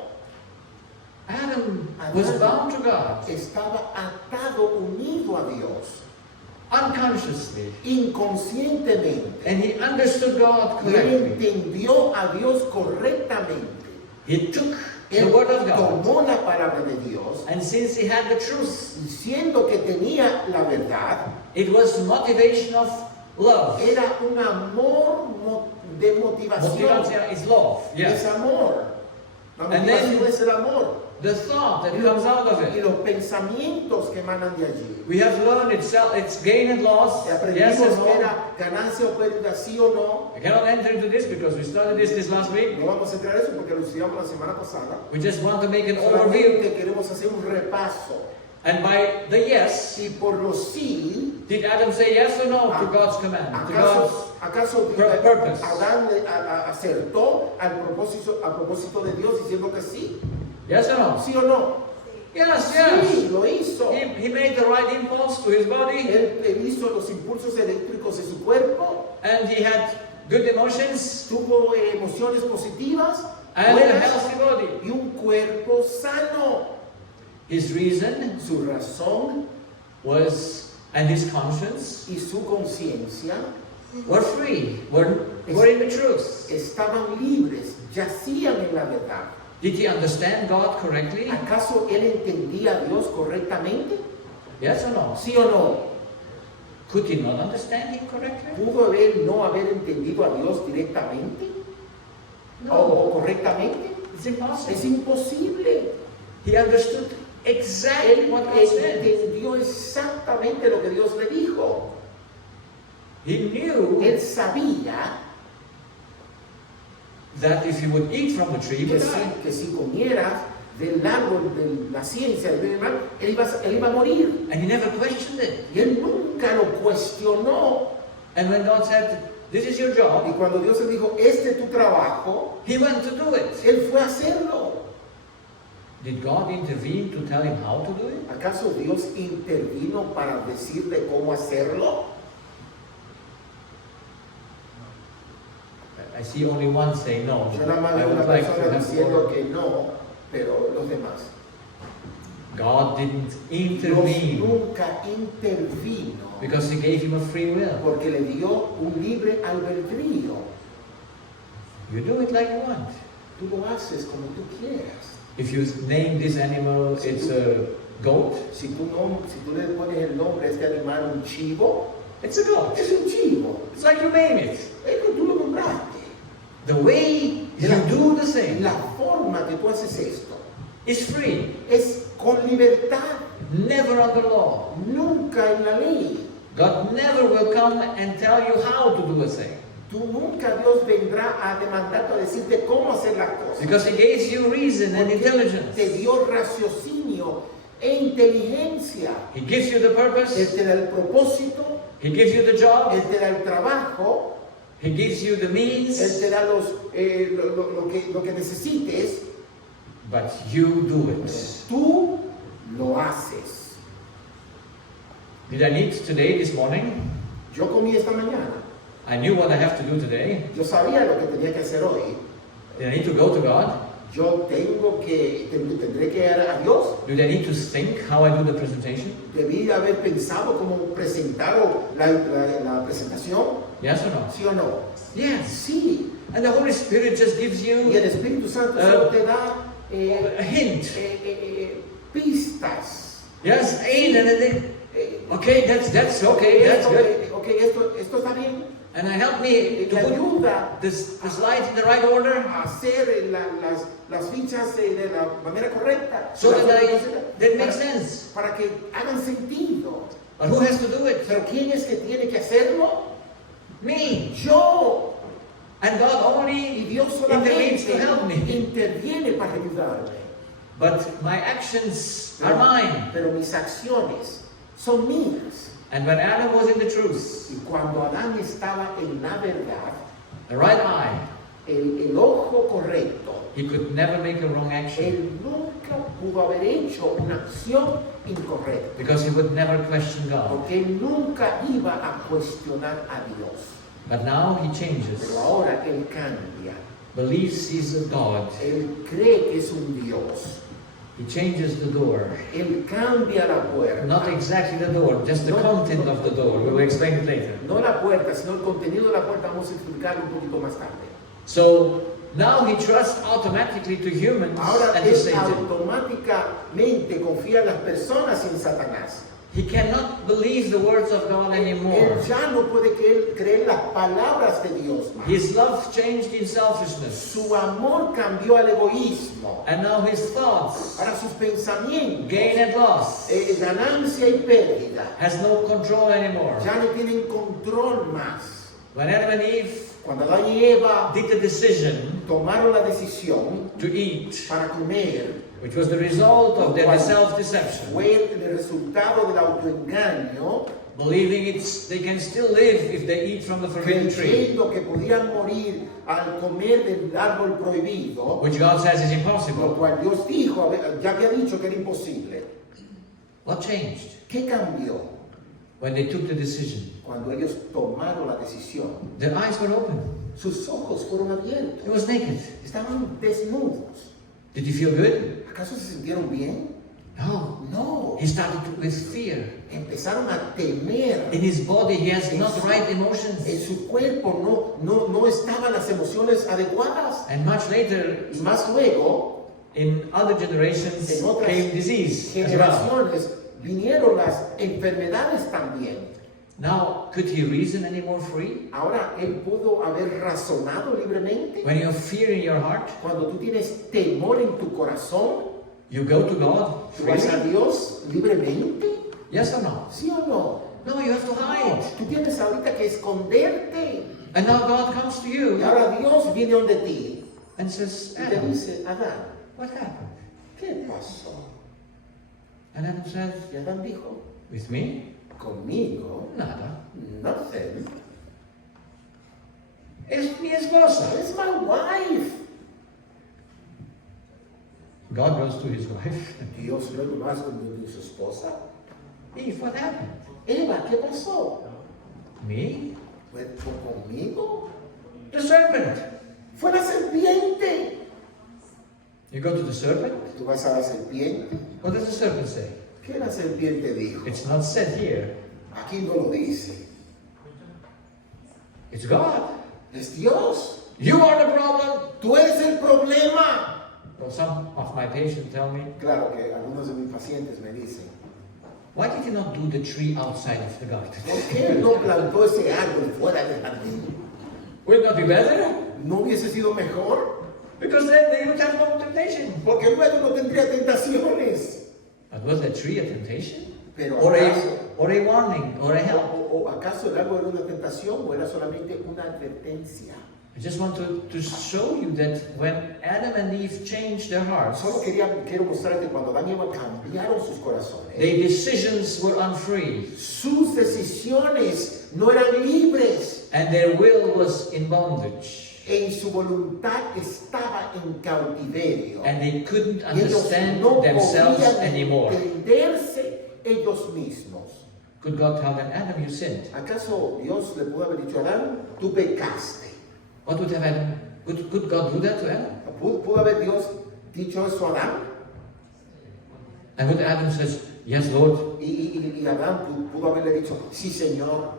Adam was bound to God Estaba atado, unido a Dios, unconsciously, inconscientemente. and he understood God Y él correctly. entendió a Dios correctamente. He took the Él word of God, tomó la palabra de Dios, and since he had the truth, diciendo que tenía la verdad, it was motivation of love. era un amor de motivación. Motivación is love. Es Yes. amor. La And then- motivación es el amor. The thought that comes out of Y it. los pensamientos que emanan de allí. We have learned it's gain and loss. Y Yes aprendimos and que no. era ganancia o pérdida, sí o no. I cannot enter into this because we started this last week. No vamos a entrar en eso porque lo estudiamos la semana pasada. We just want to make an overview. Solamente queremos hacer un repaso. And by the yes, Y por los sí, did Adam say yes or no to God's command? To God's ¿acaso purpose. Adán acertó al propósito de Dios diciendo que sí? yes or no? ¿Sí o no? Yes, Sí, yes. lo hizo. He made the right impulse to his body, Él hizo los impulsos eléctricos de su cuerpo, and he had good emotions tuvo emociones positivas and a buenas, healthy body. y un cuerpo sano. His reason Su razón was, and his conscience y su conciencia were free, were in the truth. estaban libres, yacían en la verdad. Did he understand God correctly? ¿Acaso él entendía a Dios correctamente? Yes or no? ¿Sí o no? Could he not understand him correctly? ¿Pudo él no haber entendido a Dios directamente o correctamente? It's impossible. Es imposible. He understood exactly Él what God said. entendió exactamente lo que Dios le dijo. He knew Él sabía that if he would eat from the tree, he que would si, die. que si comieras del árbol de la ciencia del bien y del mal, él iba a morir. And he never questioned it. Y él nunca lo cuestionó. And when God said, this is your job, Y cuando Dios le dijo, este es tu trabajo, he went to do it. él fue a hacerlo. Did God intervene to tell him how to do it? ¿Acaso Dios intervino para decirle cómo hacerlo? I see only one say no. Yo nada más I veo would una like to persona have diciendo more. que no, pero los demás. God didn't Dios intervene nunca intervino because he gave him a free will. porque le dio un libre albedrío. You do it like you want. Tú lo haces como tú quieras. If you name this animal, it's a goat, Si tú le pones el nombre a este animal un chivo, it's a goat. es un chivo. It's like you name it. Es que tú lo nombraste. The way you do the thing La forma que tú haces esto is free, es con libertad, never under law. nunca en la ley. God never will come and tell you how to do a thing Tú nunca Dios vendrá a demandarte, a decirte cómo hacer las cosas. because he gives you reason and Porque intelligence. te dio raciocinio e inteligencia. He gives you the Él purpose, te da el propósito, he gives you the job, Él te da el trabajo, he gives you the Él means, te da lo que necesites. but you do it. Tú lo haces. Did I eat today, this morning? Yo comí esta mañana. I knew what I have to do today. Yo sabía lo que tenía que hacer hoy. Did I need to go to God? Yo tendré que ir a Dios. Do I need to think how I do the presentation? Debí haber pensado cómo presentar la presentación. Yes or no? ¿Sí o no? Yes. Sí. And the Holy Spirit just gives Y you el Espíritu Santo solo te da a hint. pistas. Yes, and then okay, that's okay, that's good. Ok, esto está bien. And help me Te to put ayuda the slides in the right order a hacer las fichas de la manera correcta. so that Para- makes sense. Para que hagan sentido. But who has to do it? Pero ¿quién es que tiene que hacerlo? Me. Yo. And God Y only Dios intervenes solamente to help me. interviene para ayudarme. But my actions are mine. Pero mis acciones son mías. And when Adam was in the truth, Y cuando Adán estaba en la verdad, the right eye, el ojo correcto, he could never make a wrong action él nunca pudo haber hecho una acción incorrecta. because he would never question God. Porque él nunca iba a cuestionar a Dios. But now he Pero changes, ahora él cambia. believes he's a God. Él cree que es un Dios. He changes the door. Él cambia la puerta. Not exactly the door, just the content of the door. We will explain it later. No la puerta, sino el contenido de la puerta. Vamos a explicarlo un poquito más tarde. So now he trusts automatically to humans Ahora and to él Satan. automáticamente confía en las personas y en Satanás. He cannot believe the words of God anymore. Él ya no puede creer las palabras de Dios más. His love changed in selfishness. Su amor cambió al egoísmo. And now his thoughts, Ahora sus pensamientos, gain and loss, ganancia y pérdida, has no control anymore. ya no tienen control más. When Adam and Eve Cuando Adán y Eva did the decision tomaron la decisión to eat, para comer, which was the result of their self-deception, fue el resultado del autoengaño, believing they can still live if they eat from the forbidden tree, creyendo que podían morir al comer del árbol prohibido, which God says is lo impossible. cual Dios dijo, ya había dicho que era imposible. What changed? ¿Qué cambió? When they took the decision, Cuando ellos tomaron la decisión, their eyes were open. sus ojos fueron abiertos, It was naked. estaban desnudos. Did you feel good? ¿Acaso se sintieron bien? No. No. He started with fear. Empezaron a temer. In his body, he has not right emotions. En su cuerpo no estaban las emociones adecuadas. And much later, Y más luego, in other generations, en otras came disease as well. generaciones, vinieron las enfermedades también. Now, could he reason any more free? Ahora, él pudo haber razonado libremente. When you have fear in your heart, Cuando tú tienes temor en tu corazón, you go to God tú vas a freely? Dios libremente. Yes or no? ¿Sí o no? No, you have to hide. Tú tienes ahorita que esconderte. And now God comes to Y you ahora Dios viene donde ti and says, y te Adam, dice, Adán, what happened? ¿qué pasó? And Adam says, Y Adán dijo, with me? conmigo, Nada. nothing. Es mi esposa. It's my wife. God goes to his wife. Dios luego va a su esposa. Eve, what happened? Eva, ¿qué pasó? Me? Pues fue conmigo. The serpent. Fue la serpiente. You go to the serpent? Tú vas a la serpiente. What does the serpent say? ¿Qué la serpiente dijo? It's not said here. Aquí no lo dice. It's God. Es Dios. You are the problem. Tú eres el problema. Well, some of my patients tell me, Claro que algunos de mis pacientes me dicen, why did you not do the tree outside of the garden? ¿por qué no plantó ese árbol fuera del jardín? Will it not be better? ¿No hubiese sido mejor? Because then they would have no temptation. Porque luego no tendría tentaciones. But was that tree a temptation? Pero Or acaso, a warning? Or a help? o acaso el árbol era una tentación o era solamente una advertencia. I just want to show you that when Adam and Eve changed their hearts, Solo quiero mostrarte cuando Adán y Eva cambiaron sus corazones. their decisions were unfree. Sus decisiones no eran libres. And their will was in bondage. En su voluntad estaba en cautiverio. And they couldn't Y ellos understand no themselves podían anymore. entenderse ellos mismos. Could God tell them, Adam, you sinned? ¿Acaso Dios le pudo haber dicho a Adán, tú pecaste? What would have Adam? Could God do that to Adam? ¿Pudo haber Dios dicho eso a Adán? And would Adam says, yes, Lord? Y Adán pudo haberle dicho, sí, Señor.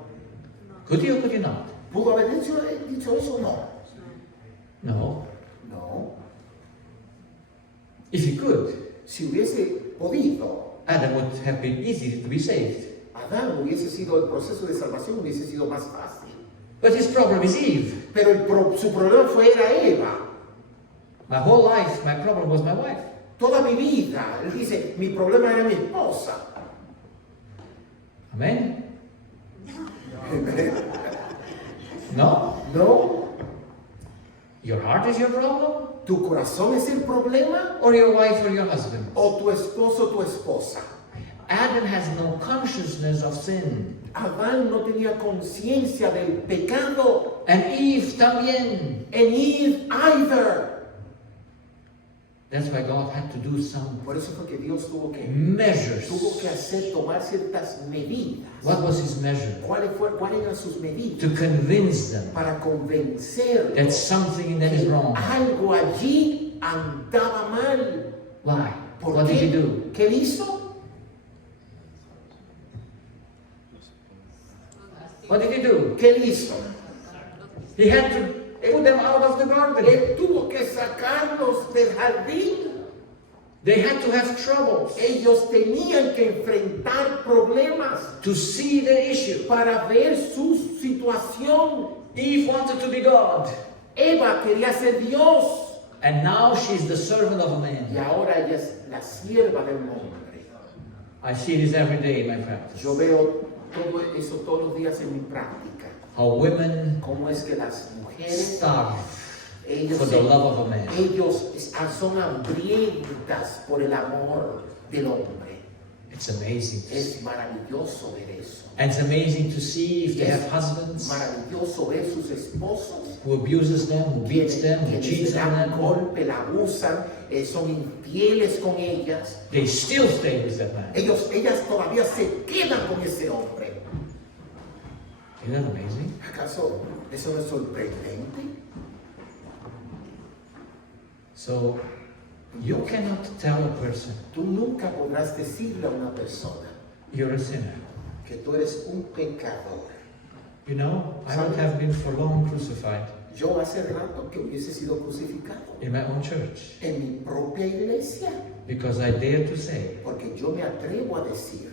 Could he or could he not? ¿Pudo haber dicho eso? No. No. No. If he could, Si hubiese podido, Adam would have been easy to be saved. Adán hubiese sido, el proceso de salvación hubiese sido más fácil. But his problem is Eve. Pero su problema era Eva. My whole life, my problem was my wife. Toda mi vida, él dice, mi problema era mi esposa. Amen? No? No, Your heart is your problem? tu corazón es el problema Or your wife or your husband? o tu esposo o tu esposa. Adam has no consciousness of sin. Adán no tenía conciencia del pecado. And Eve también. And Eve either. That's why God had to do some Por eso fue que Dios tuvo que measures. tomar ciertas medidas. What was his measure? ¿Cuáles eran sus medidas? To convince them Para convencer that something in them is wrong. algo allí andaba mal. Why? ¿Por What did he qué? do? ¿Qué hizo? What did he do? ¿Qué hizo? He had to put them out of the garden. Él tuvo que sacarlos del jardín. They had to have troubles Ellos tenían que enfrentar problemas to see their issue. para ver su situación. Eve wanted to be God. Eva quería ser Dios And now she's the servant of a y man. ahora ella es la sierva del hombre. I see this every day in my practice. Yo veo todo eso todos los días en mi práctica. How women Cómo es que las mujeres, starve ellos, for the love of a man. ellos son hambrientas por el amor del hombre. It's amazing. Es maravilloso ver eso. And it's amazing to see if they Es have husbands maravilloso ver sus esposos who abuses them, who beats them, who quienes cheats le on dan them. golpe, la abusan, son infieles con ellas. They still stay with that man. Ellas todavía se quedan con ese hombre. Isn't that amazing? ¿Acaso eso no es sorprendente? So you cannot tell a person Tú nunca podrás decirle a una persona you're a sinner. que tú eres un pecador. You know, I would have been for long crucified Yo hace rato que hubiese sido crucificado in my own church en mi propia iglesia, because I dare to say porque yo me atrevo a decir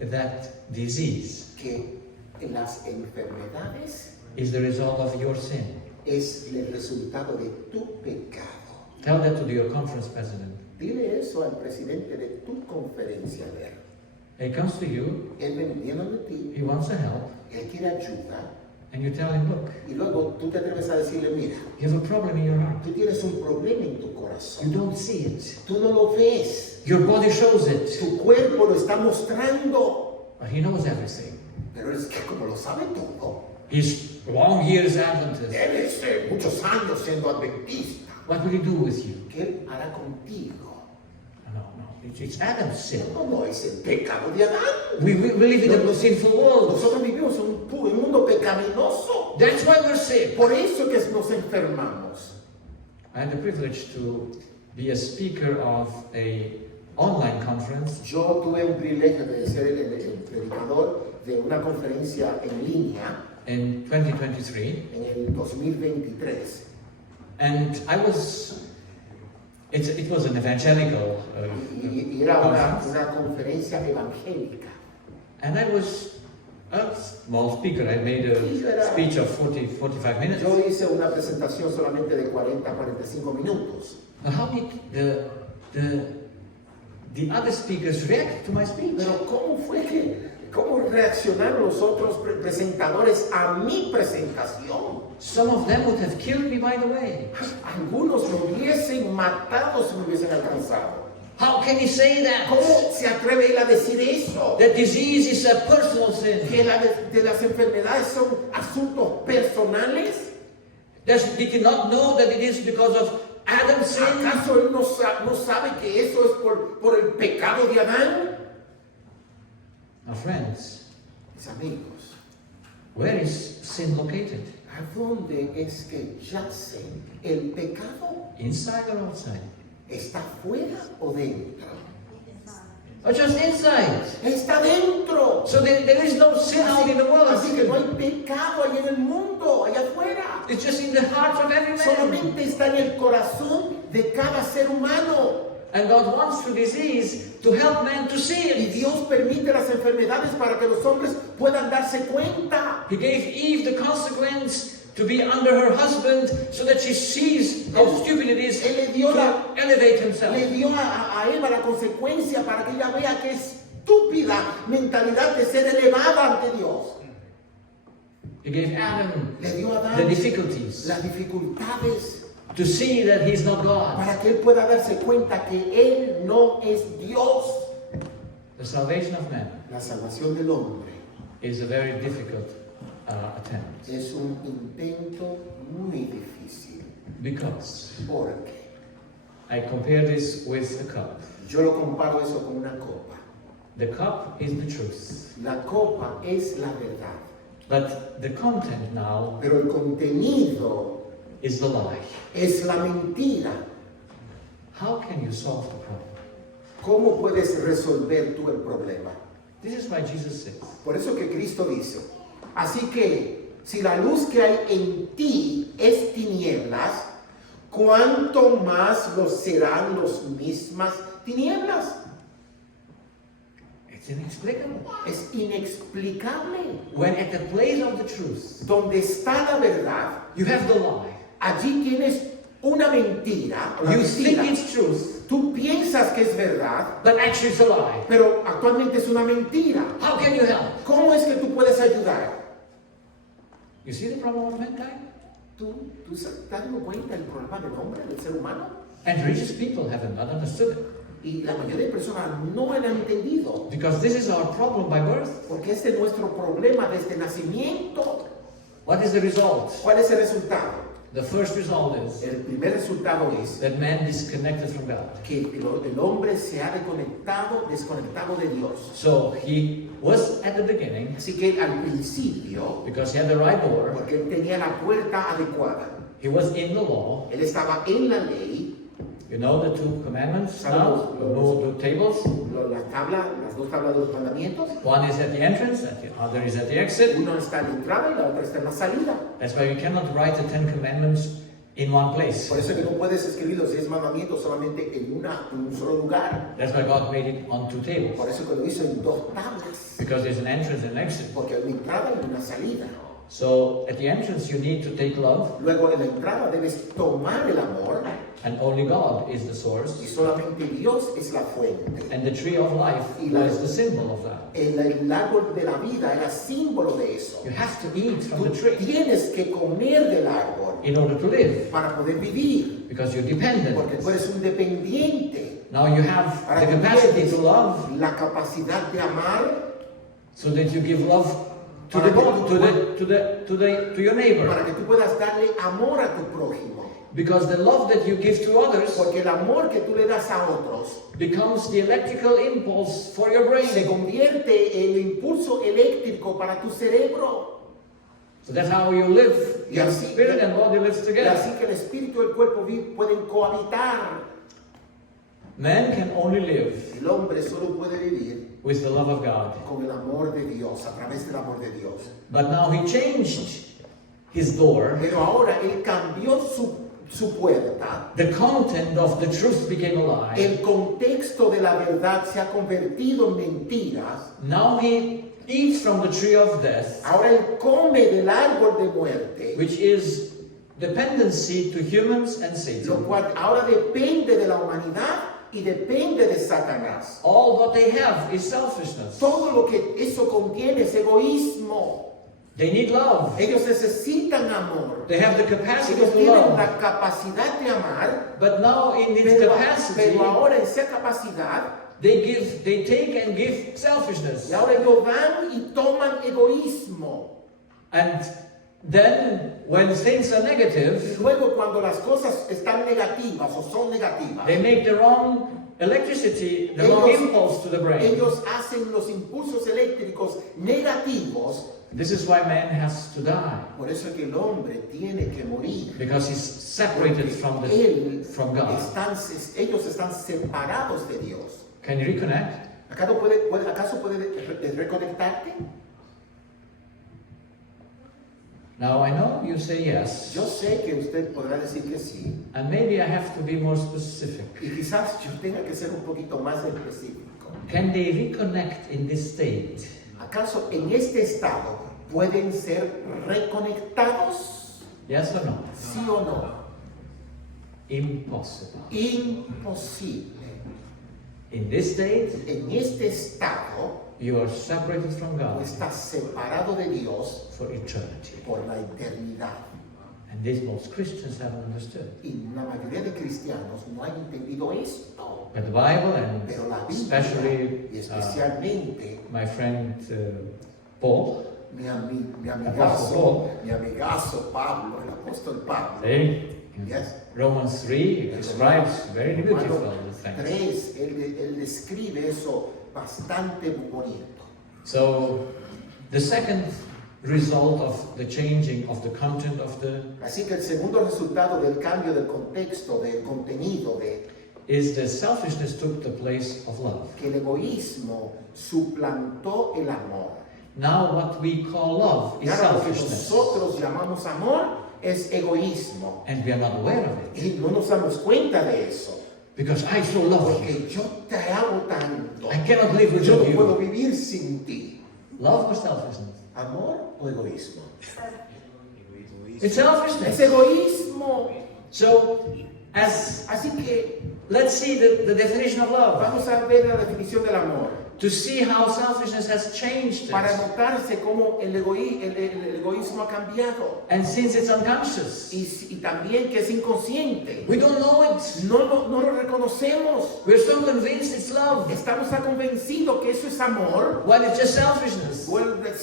that disease que las enfermedades is the result of your sin. es el resultado de tu pecado. Tell that to your conference president. Dile eso al presidente de tu conferencia. A ver, He comes to you, él viene de ti, he wants a help, él quiere ayuda, and you tell him, look, y luego tú te atreves a decirle, mira, you have a problem in your heart. tú tienes un problema en tu You corazón, don't see it. tú no lo ves, Your body shows it. tu cuerpo lo está mostrando, But he knows everything. pero es que como lo sabe todo, He's long years Adventist. él es muchos años siendo adventista, What will he do with you? ¿qué él hará contigo? It's Adam's sin. No es el pecado de Adán. We live in a sinful world. Nosotros vivimos en un mundo pecaminoso. That's why we're sick. Por eso que nos enfermamos. I had the privilege to be a speaker of a online conference Yo tuve un privilegio de ser el predicador de una conferencia en línea in 2023, en el 2023. and it was an evangelical Y era conference, una conferencia evangélica. and I was a small speaker. I made a speech of 45 minutes. Yo hice una presentación solamente de 40-45 minutos. Now, how did the other speakers react to my speech? Pero ¿cómo reaccionaron los otros presentadores a mi presentación? Some of them would have killed me, by the way. Algunos me hubiesen matado si me hubiesen alcanzado. How can he say that? ¿Cómo se atreve él a decir eso? That disease is a personal sin. Que de las enfermedades son asuntos personales. Did he not know that it is because of Adam's sin? ¿Acaso él no sabe que eso es por el pecado de Adán? Now, friends, Mis amigos, where is sin located? ¿a dónde es que yace el pecado? Inside or outside? ¿Está fuera o dentro? Or just inside? Está dentro. So there is no sin out in the world. Así que no hay pecado allá en el mundo, allá afuera. It's just in the heart of every man. Solamente está en el corazón de cada ser humano. And God wants through disease to help man to see Y it. Dios permite las enfermedades para que los hombres puedan darse cuenta. He gave Eve the consequence to be under her husband so that she sees how stupid it is Él le dio to elevate himself. Le dio a Eva la consecuencia para que ella vea que estúpida mentalidad de ser elevada ante Dios. He gave Adam Le dio a the Adán difficulties las dificultades to see that he's not God. para que él pueda darse cuenta que él no es Dios. The salvation of man La salvación del hombre is a very difficult attempt es un intento muy difícil because porque I compare this with a cup. yo lo comparo eso con una copa. The cup is the truth, La copa es la verdad, but the content now pero el contenido is the lie. es la mentira. How can you solve the problem? ¿Cómo puedes resolver tú el problema? This is why Jesus says, Por eso que Cristo dice, así que si la luz que hay en ti es tinieblas, ¿cuánto más lo serán las mismas tinieblas? it's inexplicable. Es inexplicable. When at the place of the truth, Donde está la verdad, you have the lie. allí tienes una mentira. Una You think mentira. it's truth, Tú piensas que es verdad, but actually it's a lie. pero actualmente es una mentira. How can you help? ¿Cómo es que tú puedes ayudar? You see the problem of mankind? ¿Tú estás dando cuenta del problema del hombre, del ser humano? And religious people have not understood it. Y la mayoría de personas no han entendido, Because this is our problem by birth. porque este es nuestro problema desde nacimiento. What is the result? ¿Cuál es el resultado? The first result is El primer resultado es that man disconnected from God. que el hombre se ha desconectado de Dios. So he was at the beginning, Así que al principio, because he had the right door, porque él tenía la puerta adecuada, he was in the law. él estaba en la ley, You know the two commandments now? Remove the tables. las dos tablas de los mandamientos. One is at the entrance, the other is at the exit. Uno está en la entrada y la otra está en la salida. That's why we cannot write the Ten Commandments in one place. Por eso es que no puedes escribir los 10 mandamientos solamente en un solo lugar. That's why God made it on two tables. Por eso que lo hizo en dos tablas. Because there's an entrance and an exit. Porque hay una entrada y una salida. So at the entrance you need to take love, Luego en la entrada debes tomar el amor and only God is the y source. solamente Dios es la fuente. And the tree of life was the symbol of that. El árbol de la vida era símbolo de eso. You have to eat from Tú the tree tienes que comer del árbol in order to live, para poder vivir. because you're dependent. Porque tú eres un dependiente. Now you have Ahora the tú capacity tienes to love, la capacidad de amar so that you give love to your neighbor. para que tú puedas darle amor a tu prójimo. Because the love that you give to others Porque el amor que tú le das a otros becomes the electrical impulse for your se brain. convierte en el impulso eléctrico para tu cerebro. So that's how you live. Y Your así, spirit and body lives y together. así que el espíritu y el cuerpo pueden cohabitar. Man can only live El hombre solo puede vivir with the love of God. con el amor de Dios, a través del amor de Dios. But now he changed his door. Pero ahora él cambió su puerta. The content of the truth became a lie. El contexto de la verdad se ha convertido en mentiras. Now he eats from the tree of death, Ahora él come del árbol de muerte, which is dependency to humans and lo Satan. cual ahora depende de la humanidad y depende de Satanás. All what they have is selfishness. Todo lo que eso contiene es egoísmo. They need love. Ellos necesitan amor. They have the capacity Ellos to tienen love. la capacidad de amar, But now in its pero capacity, ahora en esa capacidad, they take and give selfishness. y ahora ellos dan y toman egoísmo. And then when things are Y negative, luego cuando las cosas están negativas o son negativas, they make the wrong electricity, the wrong impulse to the brain. ellos hacen los impulsos eléctricos negativos. This is why man has to die, Por eso es que el hombre tiene que morir. because he's separated from God. Ellos están separados de Dios. Can you reconnect? ¿Acaso puedes reconectarte? Now I know you say yes, Yo sé que usted podrá decir que sí. and maybe I have to be more specific. Y quizás yo tenga que ser un poquito más específico. Can they reconnect in this state? ¿Acaso en este estado pueden ser reconectados? Yes or no? ¿Sí o no? Impossible. Imposible. In this state, En este estado you are separated from God estás separado de Dios for eternity. por la eternidad. And this most Christians haven't understood. Y la mayoría de cristianos no han entendido esto. But the Bible, and Pero la Biblia, especially y especialmente my friend Paul, mi Apóstol amigazo Pablo, el apóstol Pablo. in Yes. Romans 3 describes very beautiful things. 3, él describe eso bastante bonito. So the second result of the changing of the content of the Así que el segundo resultado del cambio del contexto, del contenido, is that selfishness took the place of love. que el egoísmo suplantó el amor. Now what we call love Y is ahora lo que selfishness, nosotros llamamos amor es egoísmo. and we are not aware of it Y no nos damos cuenta de eso. because I so love you. Porque yo te amo tanto. I cannot live Yo no without puedo you. vivir sin ti. Love or selfishness? ¿Amor o egoísmo? It's Es selfishness. egoísmo. So as Así que let's see the definition of love. vamos a ver la definición del amor. To see how selfishness has changed Para us. notarse cómo el egoísmo ha cambiado. And since it's unconscious, Y también que es inconsciente. we don't know it. No lo reconocemos. We're so convinced it's love, Estamos tan convencidos que eso es amor, while it's just selfishness.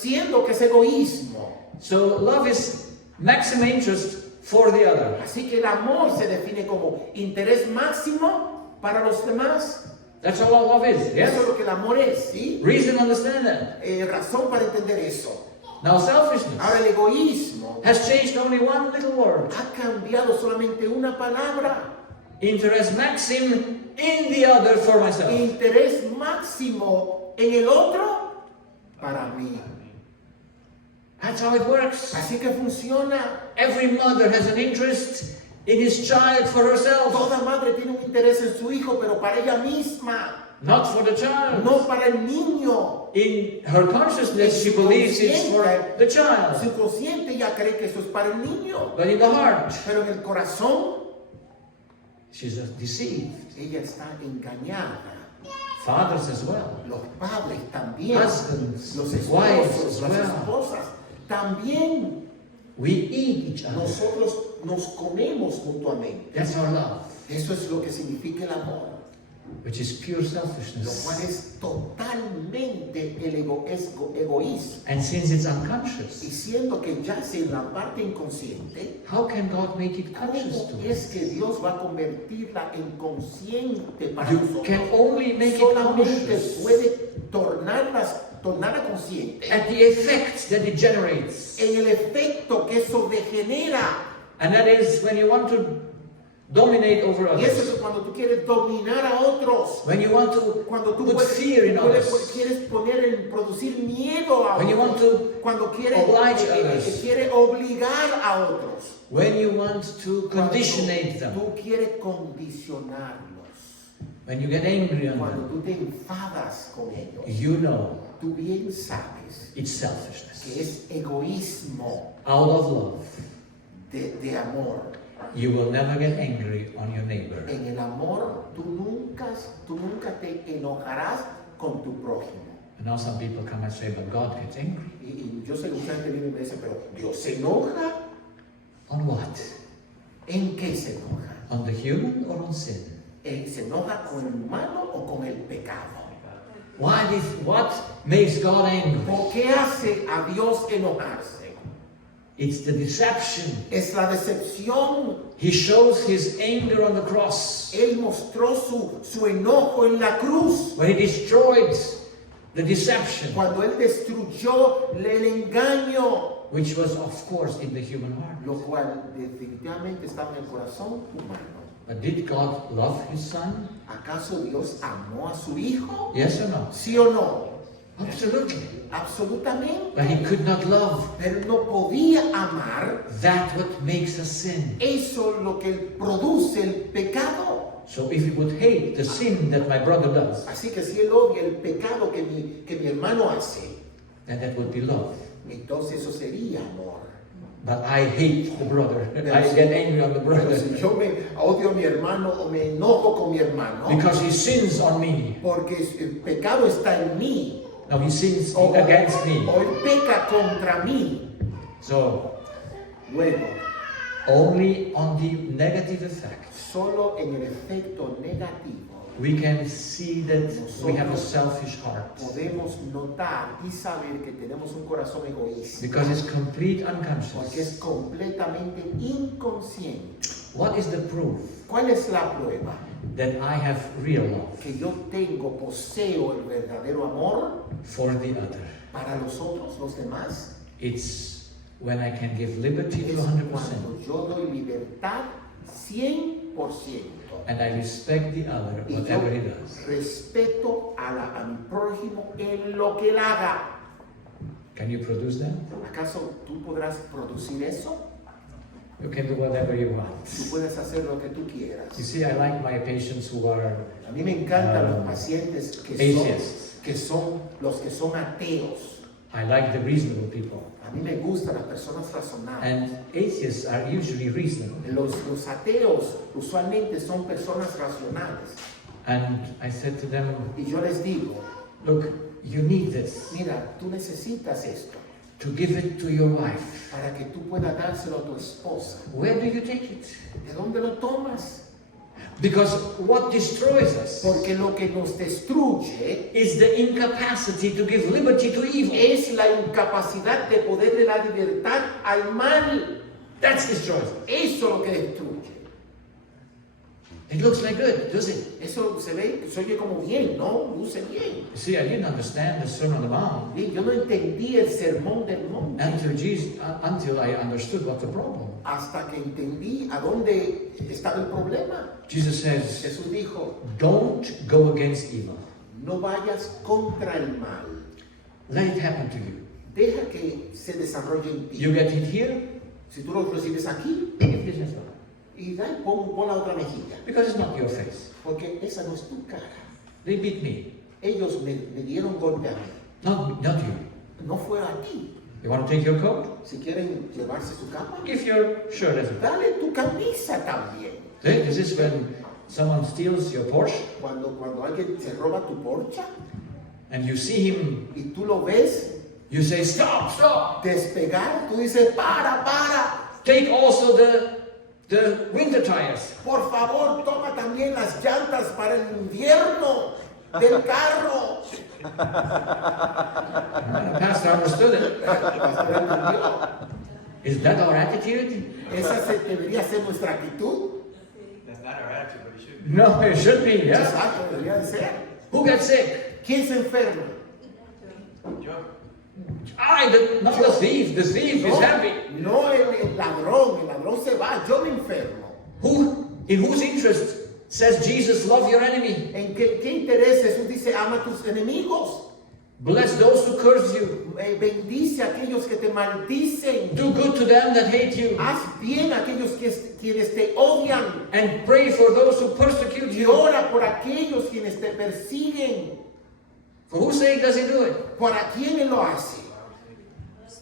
siendo que es egoísmo. So love is maximum interest for the other. Así que el amor se define como interés máximo para los demás. That's all love is, yes? Eso es lo que el amor es, ¿sí? Reason to understand that. Razón para entender eso. Now selfishness Ahora el egoísmo has changed only one little word. ha cambiado solamente una palabra. Interest maxim in the other for myself. Interés máximo en el otro para mí. That's how it works. Así que funciona. Every mother has an interest in his child for herself, Toda madre tiene un interés en su hijo, pero para ella misma, not for the child. no para el niño. In her consciousness, she believes it's for the Su child. consciente ya cree que eso es para el niño, But in the heart, pero en el corazón she's deceived. ella está engañada. Fathers as well. Los padres también, Husbands, los wives esposos, as las well. esposas también. We eat each other. Nosotros nos comemos mutuamente. That's our love. Eso es lo que significa el amor. which is pure lo cual selfishness. es totalmente egoísmo. And since it's Y unconscious, siendo que yace en la parte inconsciente, how can God make it conscious ¿cómo to es us? que Dios va a convertirla en consciente para You nosotros? can only make it Solamente conscious puede tornarla consciente at the effect that it generates. en el efecto que eso degenera. And that is when you want to dominate over Y eso others. es cuando tú quieres dominar a otros. When you want to Cuando tú put fear in others. quieres producir miedo a When you want otros. to Cuando quieres oblige others. quiere obligar a otros. When you want to Cuando conditionate them. tú quieres condicionarlos. When you get angry on Cuando them. tú te enfadas con ellos. You know Tú bien sabes it's selfishness. que es egoísmo Out of love, de amor. you will never get angry on your neighbor. En el amor tú nunca te enojarás con tu prójimo. And now some people come and say, but God gets angry. Y yo sé que mucha gente viene y me dice, pero Dios se enoja. On what? ¿En qué se enoja? On the human or on sin? ¿Se enoja con el humano o con el pecado? What makes God angry? ¿Por qué hace a Dios enojarse? It's the deception. Es la decepción. He shows his anger on the cross Él mostró su enojo en la cruz. when he destroyed the deception, Cuando Él destruyó el engaño, which was, of course, in the human heart. lo cual definitivamente estaba en el corazón humano. But did God love his son? ¿Acaso Dios amó a su hijo? Yes or no? ¿Sí o no? Absolutely. Absolutamente. But he could not love Pero no podía amar that what makes us sin. eso lo que produce el pecado. So if he would hate the sin that my brother does, Así que si él odia el pecado que mi hermano hace, then that would be love. entonces eso sería amor. But I hate the brother. I get angry on the Pero brother si yo me odio a mi hermano o me enojo con mi hermano, because he sins on me. porque el pecado está en mí, No, he sins o against me. él peca contra mí, So luego, only on the negative effect solo en el efecto negativo we can see that we have a selfish heart, podemos notar y saber que tenemos un corazón egoísta, because it's complete porque unconscious. es completamente inconsciente. What is the proof ¿Cuál es la prueba? that I have real love Que yo poseo el verdadero amor for the other? para los otros, los demás. It's when I can give liberty to Es 100% cuando yo doy libertad 100%. and I respect the other, Y yo whatever he does. respeto a mi prójimo en lo que él haga. Can you produce that? ¿Acaso tú podrás producir eso? You can do whatever you want. Tú puedes hacer lo que tú quieras. You see, I like my patients who are A mí me encantan los pacientes atheists. que son los que son ateos. I like the reasonable people. A mí me gustan las personas razonables. And atheists are usually reasonable. Los ateos usualmente son personas racionales. And I said to them, Y yo les digo, look, you need this mira, tú necesitas esto to give it to your wife. para que tú puedas dárselo a tu esposa. Where do you take it? ¿De dónde lo tomas? Because what destroys us Porque lo que nos destruye is the incapacity to give liberty to evil. es la incapacidad de poderle dar libertad al mal. That destroys us. Eso es lo que destruye. It looks like good, does it? Eso se oye como bien, ¿no? Luce bien. You see, I didn't understand the Sermon on the Mount Bien, yo no entendí el sermón del monte until I understood what the problem. hasta que entendí a dónde estaba el problema. Jesus says, Jesús dijo, don't go against evil. no vayas contra el mal. Let it happen to you. Deja que se desarrolle en ti. You get it here, Si tú lo recibes aquí, give this as well. y pon la otra mejilla. Because it's not your face. Porque esa no es tu cara. They beat me, Ellos me dieron golpe a mí. not you. No fue a ti. You want to take your coat? Si quieren llevarse su capa, Give your shirt as well. dale tu camisa también. See, this is when someone steals your Porsche Cuando alguien se roba tu Porsche and you see him, y tú lo ves you say, stop, stop. despegar, tú dices, para. Take also the the winter tires. Por favor, toma también las llantas para el invierno del carro. Pastor understood it. Pastor, ¿entendió? Is that our attitude? Esa debería ser nuestra actitud. That's not our attitude, but it should be. No, it should be, yeah. Exacto, debería de ser. Who gets sick? ¿Quién se enferma? Yo. Not the thief. The thief is happy. No el ladrón se va, yo me enfermo. In whose interest says Jesus, love your enemy? ¿En qué interés Jesús dice, ama a tus enemigos? Bless those who curse you. Bendice a aquellos que te maldicen. Do good to them that hate you. Haz bien a aquellos quienes te odian. And pray for those who persecute Y you. ora por aquellos quienes te persiguen. For whose sake does he do it? ¿Para quién él lo hace?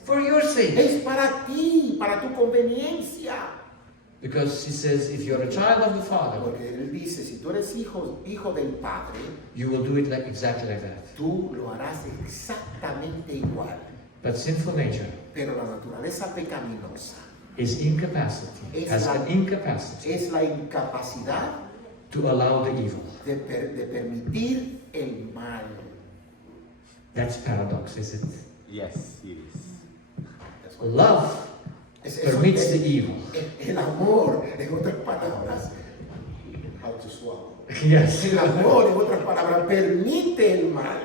For your sake. Es para ti, para tu conveniencia. Because he says, if you're a child of the Father, Porque él dice, si tú eres hijo del Padre, you will do it exactly like that. tú lo harás exactamente igual. But sinful nature Pero la naturaleza pecaminosa is incapacity, Es has la- an incapacity es la incapacidad to allow the evil. de permitir el mal. That's paradox, is it? Yes, it is. Love permits the evil. El amor, en otras palabras, how to swallow. Yes. El amor, en otras palabras, permite el mal.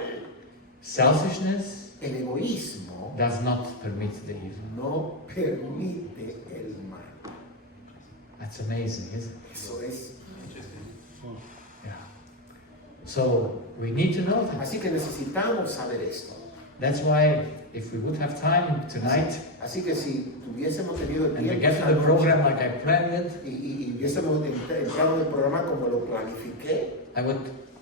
Selfishness El egoísmo does not permit the evil. no permite el mal. That's amazing, isn't it? Eso es. Yeah. So we need to know that. Así que necesitamos saber esto. That's why if we would have time tonight Así que si tuviésemos tenido el and we tiempo get esta to the noche, program like I planned it, y hubiésemos entrado en el programa como lo planifiqué, I would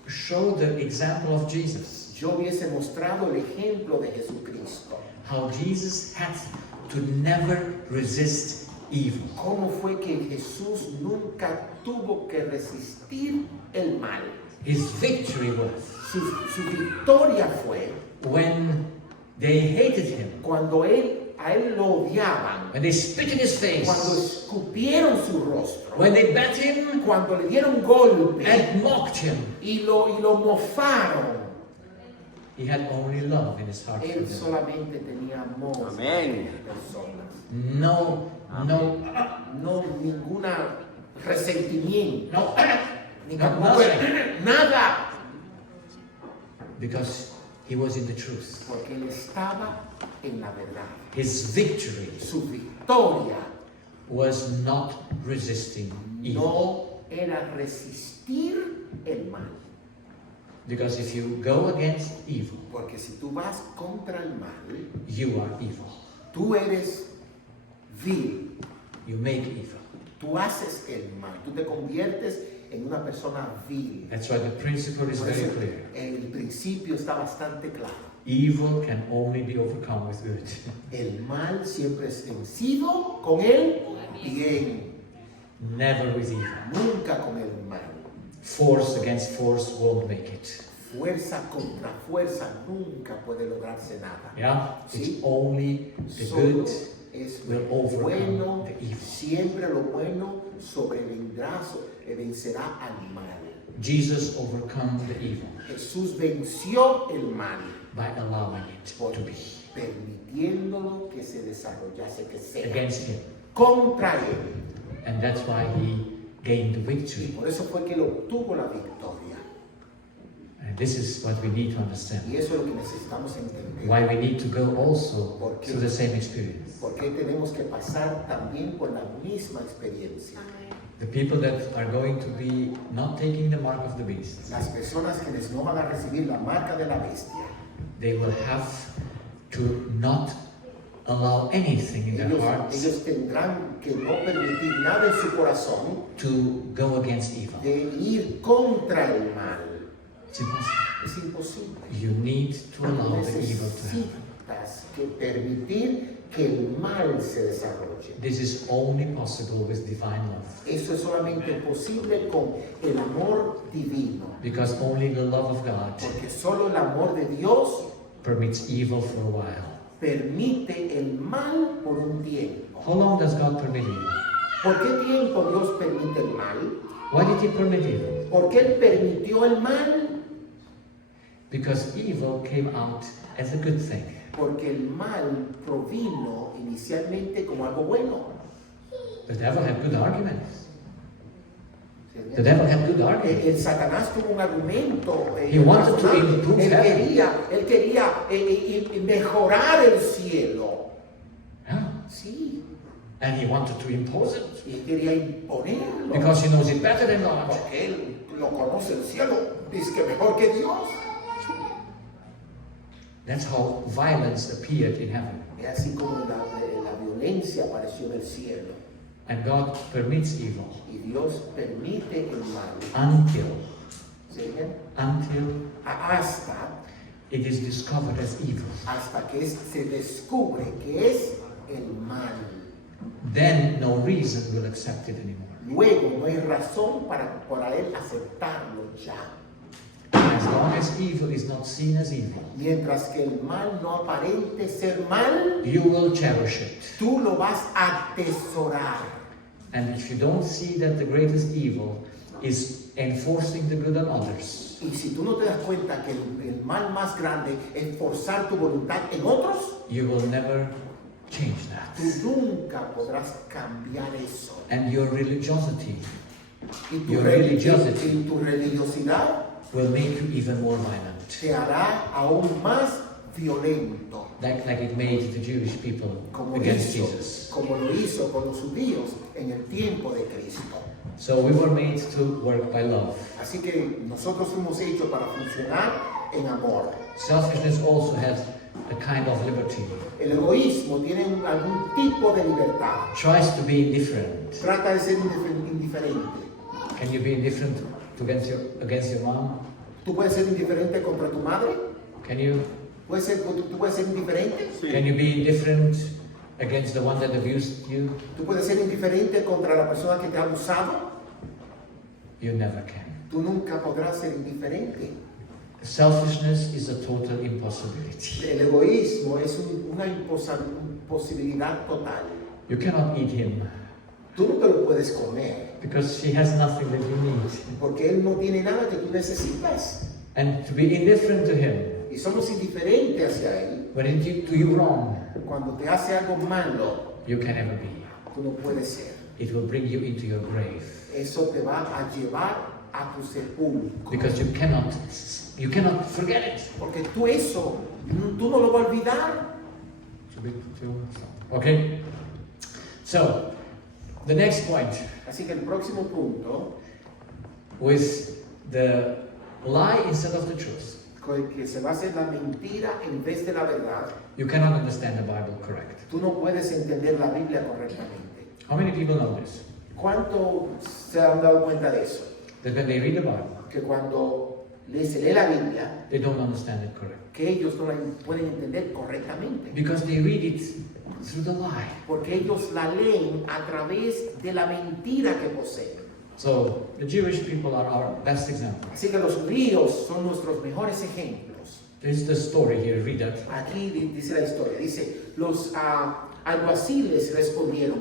show the example of Jesus. yo hubiese mostrado el ejemplo de Jesucristo. How Jesus had to never resist evil. ¿Cómo fue que Jesús nunca tuvo que resistir el mal? His victory was Su victoria fue when they hated him, cuando a él lo odiaban, when they spit in his face, cuando escupieron su rostro, when they bat him cuando le dieron golpe and mocked him. y lo mofaron. He had only love in his heart for Él them. solamente tenía amor Amén. por las personas. No No ninguna resentimiento, no, ni No, tampoco nothing. nada, because he was in the truth. porque él estaba en la verdad. His victory Su victoria was not resisting evil. no era resistir el mal, Because if you go against evil, porque si tú vas contra el mal, you are evil. tú eres vil, You make evil. tú haces el mal, tú te conviertes en una persona vil. That's why the principle is Por very eso, clear. el principio está bastante claro. Evil can only be overcome with good. El mal siempre es vencido con el bien, Never with evil. nunca con el mal. Force against force won't make it. Fuerza contra fuerza nunca puede lograrse nada. Yeah? Sí. It's only the Solo good es will lo overcome bueno, the evil. siempre lo bueno sobrevendrá, vencerá al mal. Jesus overcome the evil Jesús venció el mal by allowing it por to be permitiéndolo que se desarrollase, que sea against him. contra él. And that's why he gained the Y victory. por eso fue que él obtuvo la victoria. And this is what we need to understand. Y eso es lo que necesitamos entender. Why we need to go also through the same experience. Porque tenemos que pasar también por la misma experiencia. The people that are going to be not taking the mark of the beast, Las personas quienes no van a recibir la marca de la bestia, they will have to not allow anything in their hearts ellos tendrán que no permitir nada en su corazón to go against evil. de ir contra el mal. It's impossible. Es imposible. You need to allow the evil to happen. Necesitas que permitir que el mal se desarrolle. This is only possible with divine love. Eso es solamente posible con el amor divino. Because only the love of God Porque solo el amor de Dios permits evil for a while. permite el mal por un tiempo. How long does God permit evil? ¿Por qué tiempo Dios permite el mal? Why did he permit evil? ¿Por qué Él permitió el mal? Because evil came out as a good thing. Porque el mal provino inicialmente como algo bueno. The devil had good arguments. The devil had good arguments. El Satanás tuvo un argumento. He wanted to razonable. improve Él quería mejorar el cielo. Yeah. Sí. And he wanted to impose it. Y él quería imponerlo. Because he knows it better than God. Porque él lo conoce el cielo. Dice que mejor que Dios. That's how violence appeared in heaven. Es así como la violencia apareció en el cielo. And God permits evil Y Dios permite el mal. until Hasta it is discovered as evil. se descubre que es el mal. Then no reason will accept it anymore. Luego no hay razón para él aceptarlo ya. As long as evil is not seen as evil, Mientras que el mal no aparente ser mal, you will cherish it. tú lo vas a atesorar. And if you don't see that the greatest evil is enforcing the good on others, Y si tú no te das cuenta que el mal más grande es forzar tu voluntad en otros, you will never change that. tú nunca podrás cambiar eso. And your religiosity Y Your religiosity. y tu religiosidad will make you even more violent. te hará aún más violento, Like it made the Jewish people como against Jesus. lo hizo con los judíos en el tiempo de Cristo. So we were made to work by love. Así que nosotros fuimos hechos para funcionar en amor. Selfishness also has a kind of liberty. El egoísmo tiene algún tipo de libertad. Tries to be indifferent. Trata de ser indiferente. Can you be indifferent against your mom? ¿Tú puedes ser indiferente contra tu madre? Can you? ¿Tú puedes ser indiferente? Can you be indifferent against the one that abused you? ¿Tú puedes ser indiferente contra la persona que te ha abusado? You never can. Tú nunca podrás ser indiferente. Selfishness is a total impossibility. El egoísmo es una imposibilidad total. You cannot eat him Tú no te lo puedes comer because he has nothing that you need. porque él no tiene nada que tú necesitas. And to be indifferent to him Y somos indiferentes hacia él. when he do you wrong, Cuando te hace algo malo, you can never be. tú no puedes ser. It will bring you into your grave Eso te va a llevar a tu sepulcro. because you cannot forget it. Porque tú no lo vas a olvidar. Okay. So the next point, Así que el próximo punto, with the lie instead of the truth, que se va a hacer la mentira en vez de la verdad, you cannot understand the Bible correct. tú no puedes entender la Biblia correctamente. How many people know this? ¿Cuánto se han dado cuenta de eso? That when they read the Bible, Que cuando se lee la Biblia, they don't understand it correct que ellos no la pueden entender correctamente. because they read it through the lie. Porque ellos la leen a través de la mentira que poseen. So the Jewish people are our best example. Así que los judíos son nuestros mejores ejemplos. There's the story here. Read that. Aquí dice la historia, dice, los alguaciles respondieron,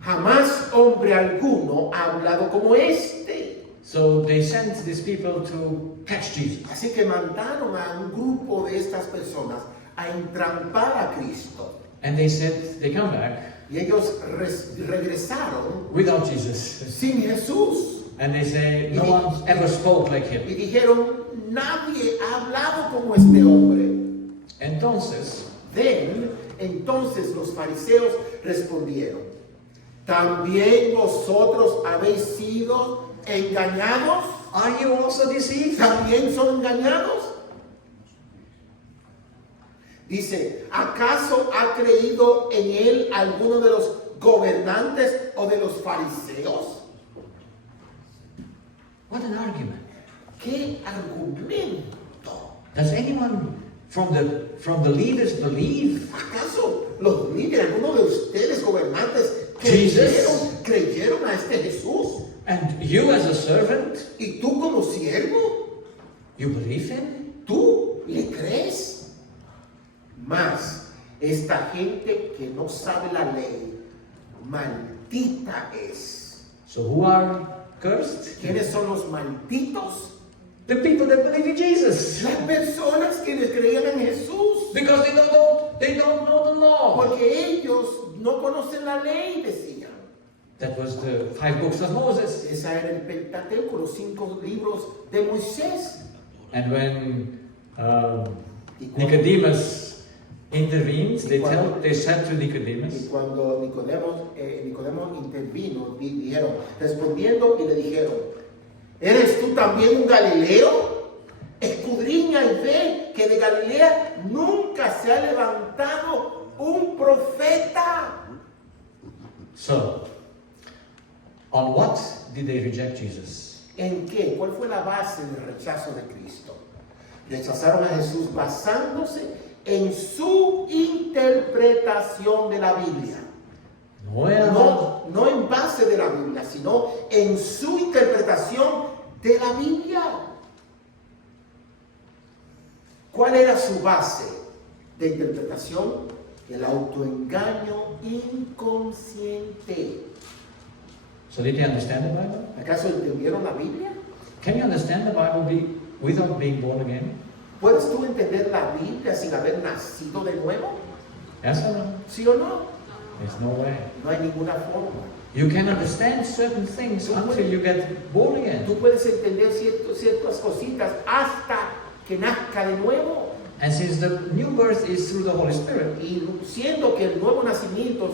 jamás hombre alguno ha hablado como este. So they sent these people to catch Jesus. Así que mandaron a un grupo de estas personas a entrampar a Cristo. And they said, they come back Y ellos regresaron without Jesus. sin Jesús. And they say, no one ever spoke like Y him. dijeron, nadie ha hablado como este hombre. Entonces, Entonces los fariseos respondieron, ¿también vosotros habéis sido engañados? are you also deceived? ¿También son engañados? Dice, ¿acaso ha creído en él alguno de los gobernantes o de los fariseos? What an argument. ¿Qué argumento? Does anyone from the leaders believe? ¿Acaso los líderes, algunos de ustedes gobernantes, Jesus. creyeron a este Jesús? And you as a servant, ¿Y tú como siervo? you believe him? ¿Tú le crees? Mas esta gente que no sabe la ley maldita es. So who are cursed? ¿Quiénes son los malditos? The people that believe in Jesus. Las personas que les creían en Jesús. Because they don't know the law. Porque ellos no conocen la ley, decían. That was the 5 books of Moses. Esa era el Pentateuco, los 5 libros de Moisés. And when Nicodemus intervened, they said to Y Nicodemus, cuando Nicodemo intervino, dijeron, respondiendo y le dijeron, ¿eres tú también un Galileo? Escudriña y ve que de Galilea nunca se ha levantado un profeta. so, on what did they reject Jesus? ¿En qué? ¿Cuál fue la base del rechazo de Cristo? Rechazaron a Jesús basándose en su interpretación de la Biblia. No en base de la Biblia, sino en su interpretación de la Biblia. ¿Cuál era su base de interpretación? El autoengaño inconsciente. So did they understand the Bible? ¿Acaso entendieron la Biblia? Can you understand the Bible without being born again? ¿Puedes tú entender la Biblia sin haber nacido de nuevo? Yes or no? ¿Sí o no? There's no way. No hay ninguna forma. You can understand certain things until you get born again. Tú puedes entender ciertas cositas hasta que nazca de nuevo. And since the new birth is through the Holy Spirit, Y siendo que el nuevo nacimiento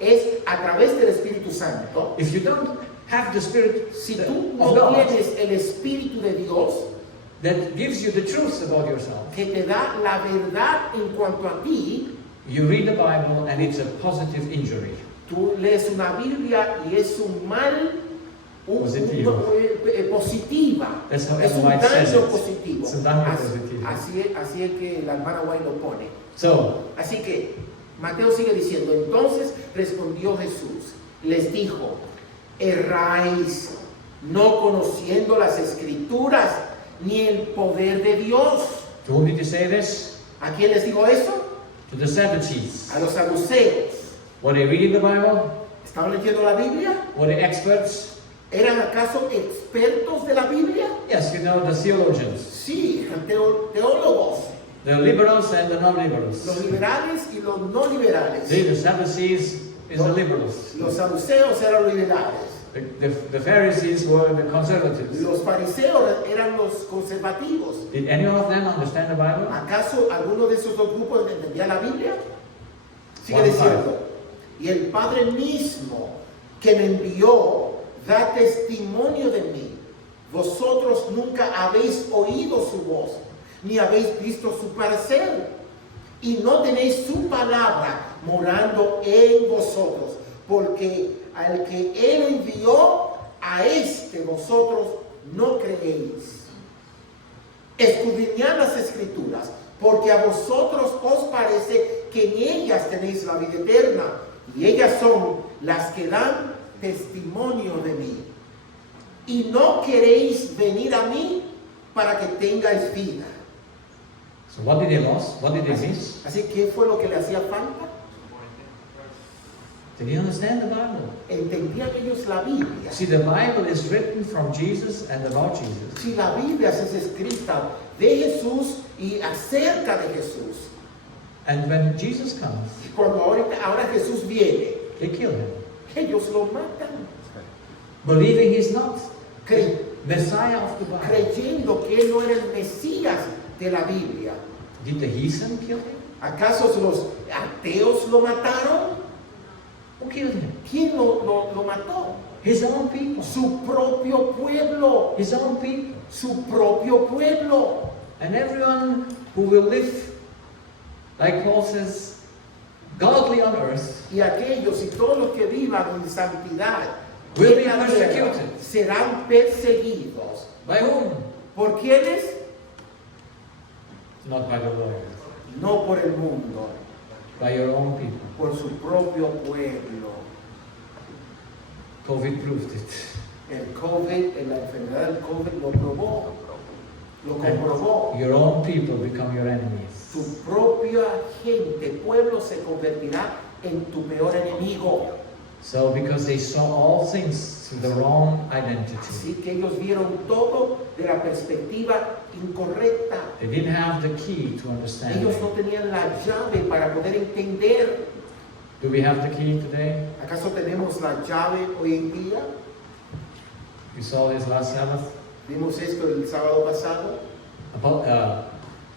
es a través del Espíritu Santo, if you don't have the Spirit si tú of no God tienes el Espíritu de Dios that gives you the truth about yourself, que te da la verdad en cuanto a ti, you read the Bible and it's a positive injury. tú lees una Biblia y es un mal Positivo. positiva. That's how Es un Ellen White says daño it. positivo. Es un daño Así- positivo. Así es que la hermana White lo pone. So, Así que Mateo sigue diciendo, entonces respondió Jesús, les dijo, erráis, no conociendo las Escrituras ni el poder de Dios. to whom did you say this? ¿A quién les dijo eso? To the Sadducees. A los saduceos. Were they reading the Bible? ¿Estaban leyendo la Biblia? Were they experts? ¿Eran acaso expertos de la Biblia? Yes, you know, the theologians. Sí, eran teólogos, The liberals and the non-liberals. los liberales y los no liberales. The Sadducees is the liberals. Los saduceos eran los liberales. The Pharisees were the conservatives. Los fariseos eran los conservativos. Did any of them understand the Bible? ¿Acaso alguno de esos dos grupos entendía la Biblia? Sigue One diciendo, y el Padre mismo que me envió da testimonio de mí. Vosotros nunca habéis oído su voz, ni habéis visto su parecer, y no tenéis su palabra morando en vosotros, porque al que Él envió, a este vosotros no creéis. Escudriñad las Escrituras, porque a vosotros os parece que en ellas tenéis la vida eterna, y ellas son las que dan testimonio de mí. Y no queréis venir a mí para que tengáis vida. So what did they lose? What did they miss? Así que, ¿qué fue lo que le hacía falta? Did they understand the Bible? Entendían ellos la Biblia. See, the Bible is written from Jesus and about Jesus. Si la Biblia es escrita de Jesús y acerca de Jesús, And when Jesus comes, y cuando ahora Jesús viene, they kill him, ellos lo matan, believing he's not cre- Messiah of the Bible. creyendo que Él no era el Mesías de la Biblia. Did the heathen kill him? ¿Acaso los ateos lo mataron? Who killed him? ¿Quién lo mató? His own people. Su propio pueblo. His own people. Su propio pueblo. And everyone who will live, like Paul says, godly on earth, Y aquellos y todos los que vivan en santidad will be en la tierra persecuted. serán perseguidos. By whom? ¿Por quiénes? Not by the world. No por el mundo, By your own people. por su propio pueblo. COVID proved it. El COVID, la enfermedad del COVID lo probó, lo comprobó. Your own people become your enemies. Tu propia gente, pueblo se convertirá en tu peor enemigo. So because they saw all things through the wrong identity. Así que ellos vieron todo de la perspectiva incorrecta. They didn't have the key to understand. Ellos no tenían la llave para poder entender. Do we have the key today? ¿Acaso tenemos la llave hoy en día? We saw this last Sabbath. Vimos esto el sábado pasado. About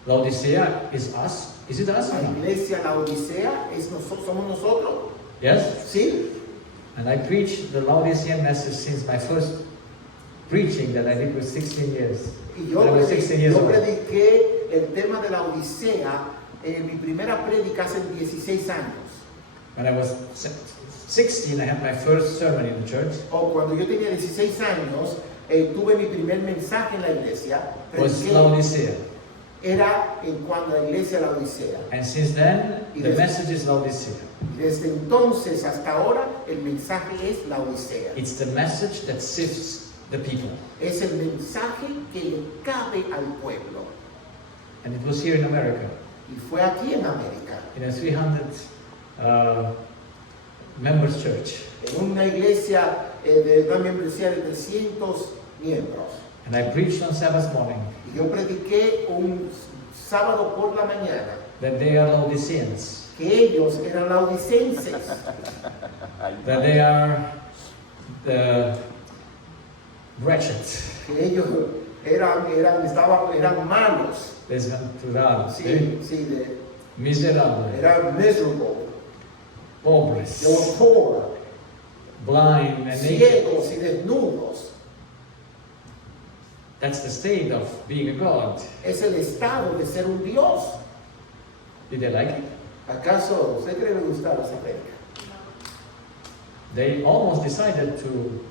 Laodicea is us. Is it us? La iglesia, la Odisea, somos nosotros. Yes? ¿Sí? And I preached the Laodicean message since my first preaching that I did was 16 years. Y yo When I was 16 years old. prediqué el tema de la Odisea en mi primera prédica hace 16 años. When I was 16, I had my first sermon in the church. O cuando yo tenía 16 años, tuve mi primer mensaje en la iglesia. Was Prediqué, Laodicea. era en cuanto a la iglesia la Odisea. And since then, Y the desde- message is Laodicea. Desde entonces hasta ahora, el mensaje es la Odisea. It's the message that sifts the people. Es el mensaje que le cabe al pueblo. And it was here in America, Y fue aquí en América, in a 300 members church. en una iglesia de una membresía de 300 miembros. And I preached on Sabbath morning Y yo prediqué un sábado por la mañana that they are Laodiceans, que ellos eran laodicenses, that they are the wretched, que ellos eran malos, desventurados, sí, sí, miserables, eran miserable, pobres, they were poor, blind and naked. ciegos y desnudos. That's the state of being a god. Es el estado de ser un Dios. Did they like it? ¿Acaso usted cree que le gustaba esa prédica? They almost decided to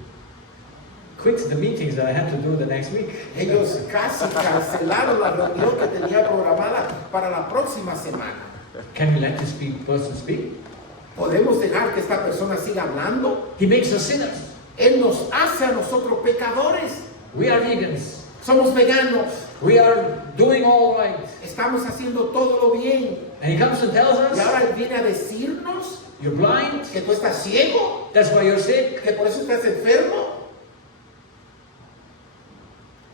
quit the meetings that I had to do the next week. Ellos casi cancelaron la reunión que tenía programada para la próxima semana. Can we let this person speak? ¿Podemos dejar que esta persona siga hablando? He makes us sinners. Él nos hace a nosotros pecadores. We are vegans. Somos veganos. We are doing all right. Estamos haciendo todo lo bien. And he comes and tells Y ahora us, Él viene a decirnos you're blind, que tú estás ciego, that's why you're sick. que por eso estás enfermo.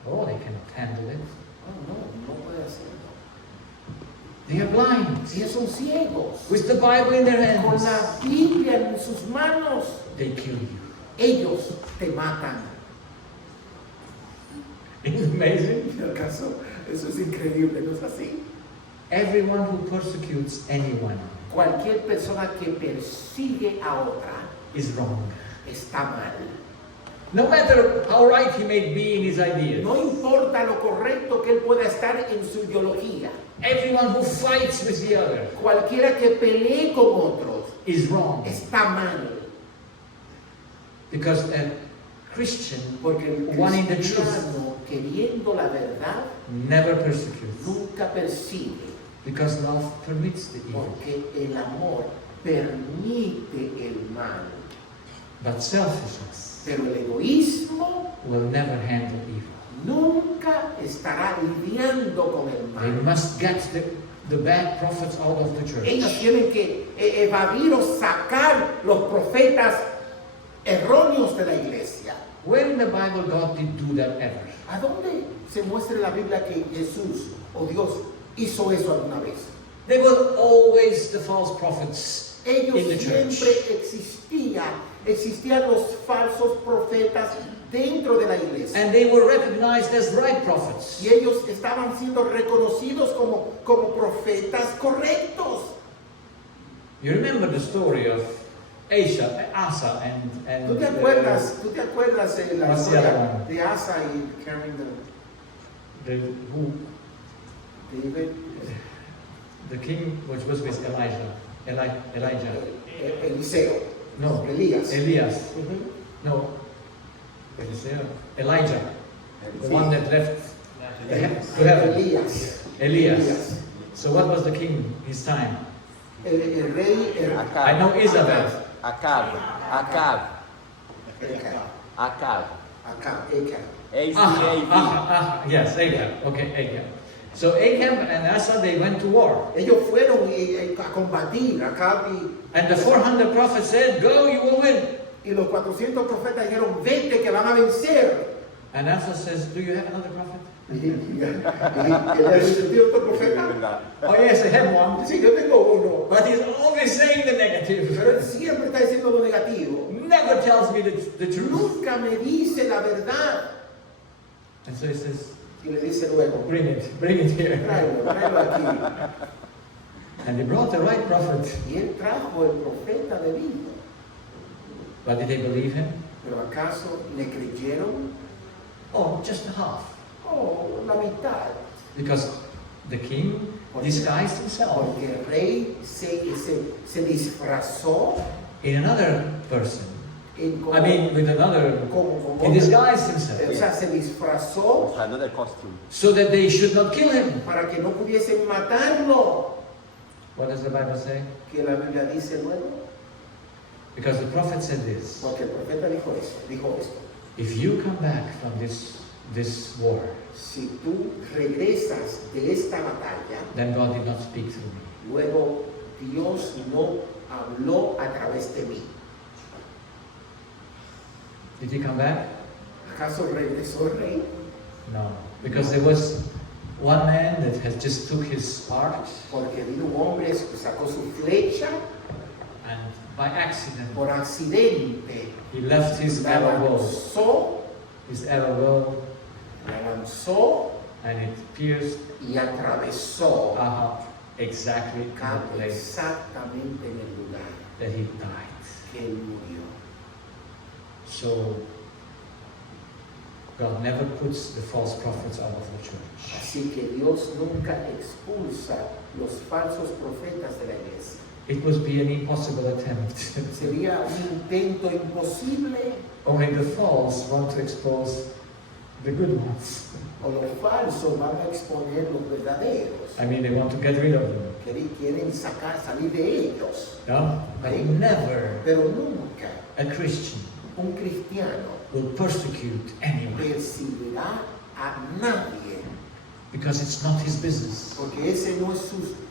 Oh, they cannot handle it. Oh, no puede hacerlo. They are blind. Si ellos son ciegos, With the Bible in their con hands, la Biblia en sus manos, they kill you. ellos te matan. Isn't it amazing? En el caso, eso es increíble, ¿no es así? Everyone who persecutes anyone Cualquier persona que persigue a otra is wrong. está mal. No matter how right he may be in his ideas. No importa lo correcto que él pueda estar en su ideología. Everyone who fights with the other Cualquiera que pelee con otros is wrong. está mal. Because a Christian, Porque el one in the truth, cristiano, queriendo la verdad, never persecutes. nunca persigue. Because love permits the evil. Porque el amor permite el mal. But selfishness Pero el egoísmo will never handle evil. nunca estará lidiando con el They mal. must get the bad prophets out of the Ellos church. tienen que evadir o sacar los profetas erróneos de la iglesia. Where in the Bible God did do that ever? ¿A dónde se muestra en la Biblia que Jesús o Dios hizo eso alguna vez? There were always the false prophets Ellos in the church. siempre existían los falsos profetas dentro de la iglesia. And they were recognized as right prophets. Y ellos estaban siendo reconocidos como profetas correctos. You remember the story of Asa and ¿Tú te acuerdas de la what's the other historia one? de Asa y Karen who David? the king which was with Elijah. Eliseo. No. Elías. Elias. Ujú. No. Elijah. The Sí. one that left to heaven. Elías. Elias. So what was the king his time? El rey I know Isabel. Acab. Acab. A-C-A-B. Yes, Ahab. Okay, Ahab. So Acab and Asa, they went to war. Ellos fueron a combatir a Acab And the 400 prophets said, go, you will win. y los 400 profetas dijeron, vete que van a vencer. And Asa says, do you have another prophet? Y el otro profeta, Oh yes, I have one. sí, yo tengo uno, But he's always saying the pero negative. él siempre está diciendo lo negativo. Never tells me the truth. Nunca me dice la verdad. And so he says, Y le dice luego, bring it here. tráelo aquí. And they brought the right prophet. Y él trajo el profeta debido. But did they believe him? Pero ¿acaso le creyeron? Oh, just half. Oh, la mitad. Because the king disguised himself Porque el rey se disfrazó in another person. en I mean, with another. como He disguised o himself sea, se disfrazó Another costume. so that they should not kill him. para que no pudiesen matarlo. What does the Bible say? Que la Biblia dice luego. Because the prophet said this: Porque el profeta dijo esto. if you come back from this war, Si tú regresas de esta batalla, then God did not speak through me. luego Dios no habló a través de mí. Did he come back? ¿Acaso regresó el rey? No, because there was one man that had just took his spark Porque vino un hombre, sacó su flecha and by accident por accidente, he left his la arrow bow, lanzó and it pierced y atravesó Ahab exactly in the place exactamente en el lugar that he died. que él murió. So God never puts the false prophets out of the church. Así que Dios nunca expulsa los falsos profetas de la iglesia. It would be an impossible attempt. Sería un intento imposible. Only the false want to expose the good ones. O los falsos van a exponer los verdaderos. I mean, they want to get rid of them. Quieren salir de ellos. No? But never Pero nunca a Christian un cristiano will persecute anyone perseguirá a nadie. because it's not his business. Porque ese no es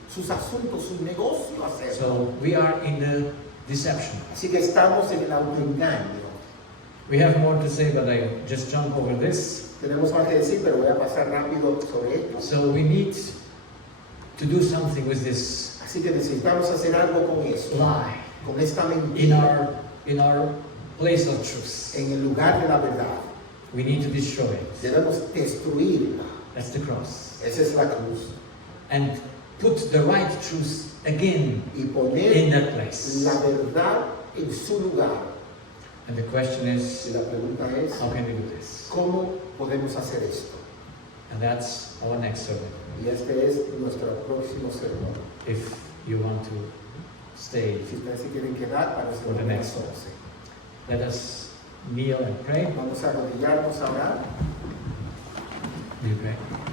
sus asuntos, su negocio hacerlo. So we are in the deception. Así que estamos en el autoengaño. We have more to say, but I just jump over this. Tenemos más que decir, pero voy a pasar rápido sobre esto. So we need to do something with this Así que necesitamos hacer algo con eso, lie con esta mentira, in our place of truth. en el lugar de la verdad. We need to destroy it. Debemos destruirla. That's the cross. Esa es la cruz. And put the right truth again Y in poner that place. la verdad en su lugar. And the question Y is, la pregunta es, how can we do this? ¿cómo podemos hacer esto? And that's our next sermon. Y este es nuestro próximo sermón. If you want to stay, Si ustedes se quieren quedar para For the nuestro next 11. let us kneel and pray. Vamos a arrodillarnos a orar. Will you pray?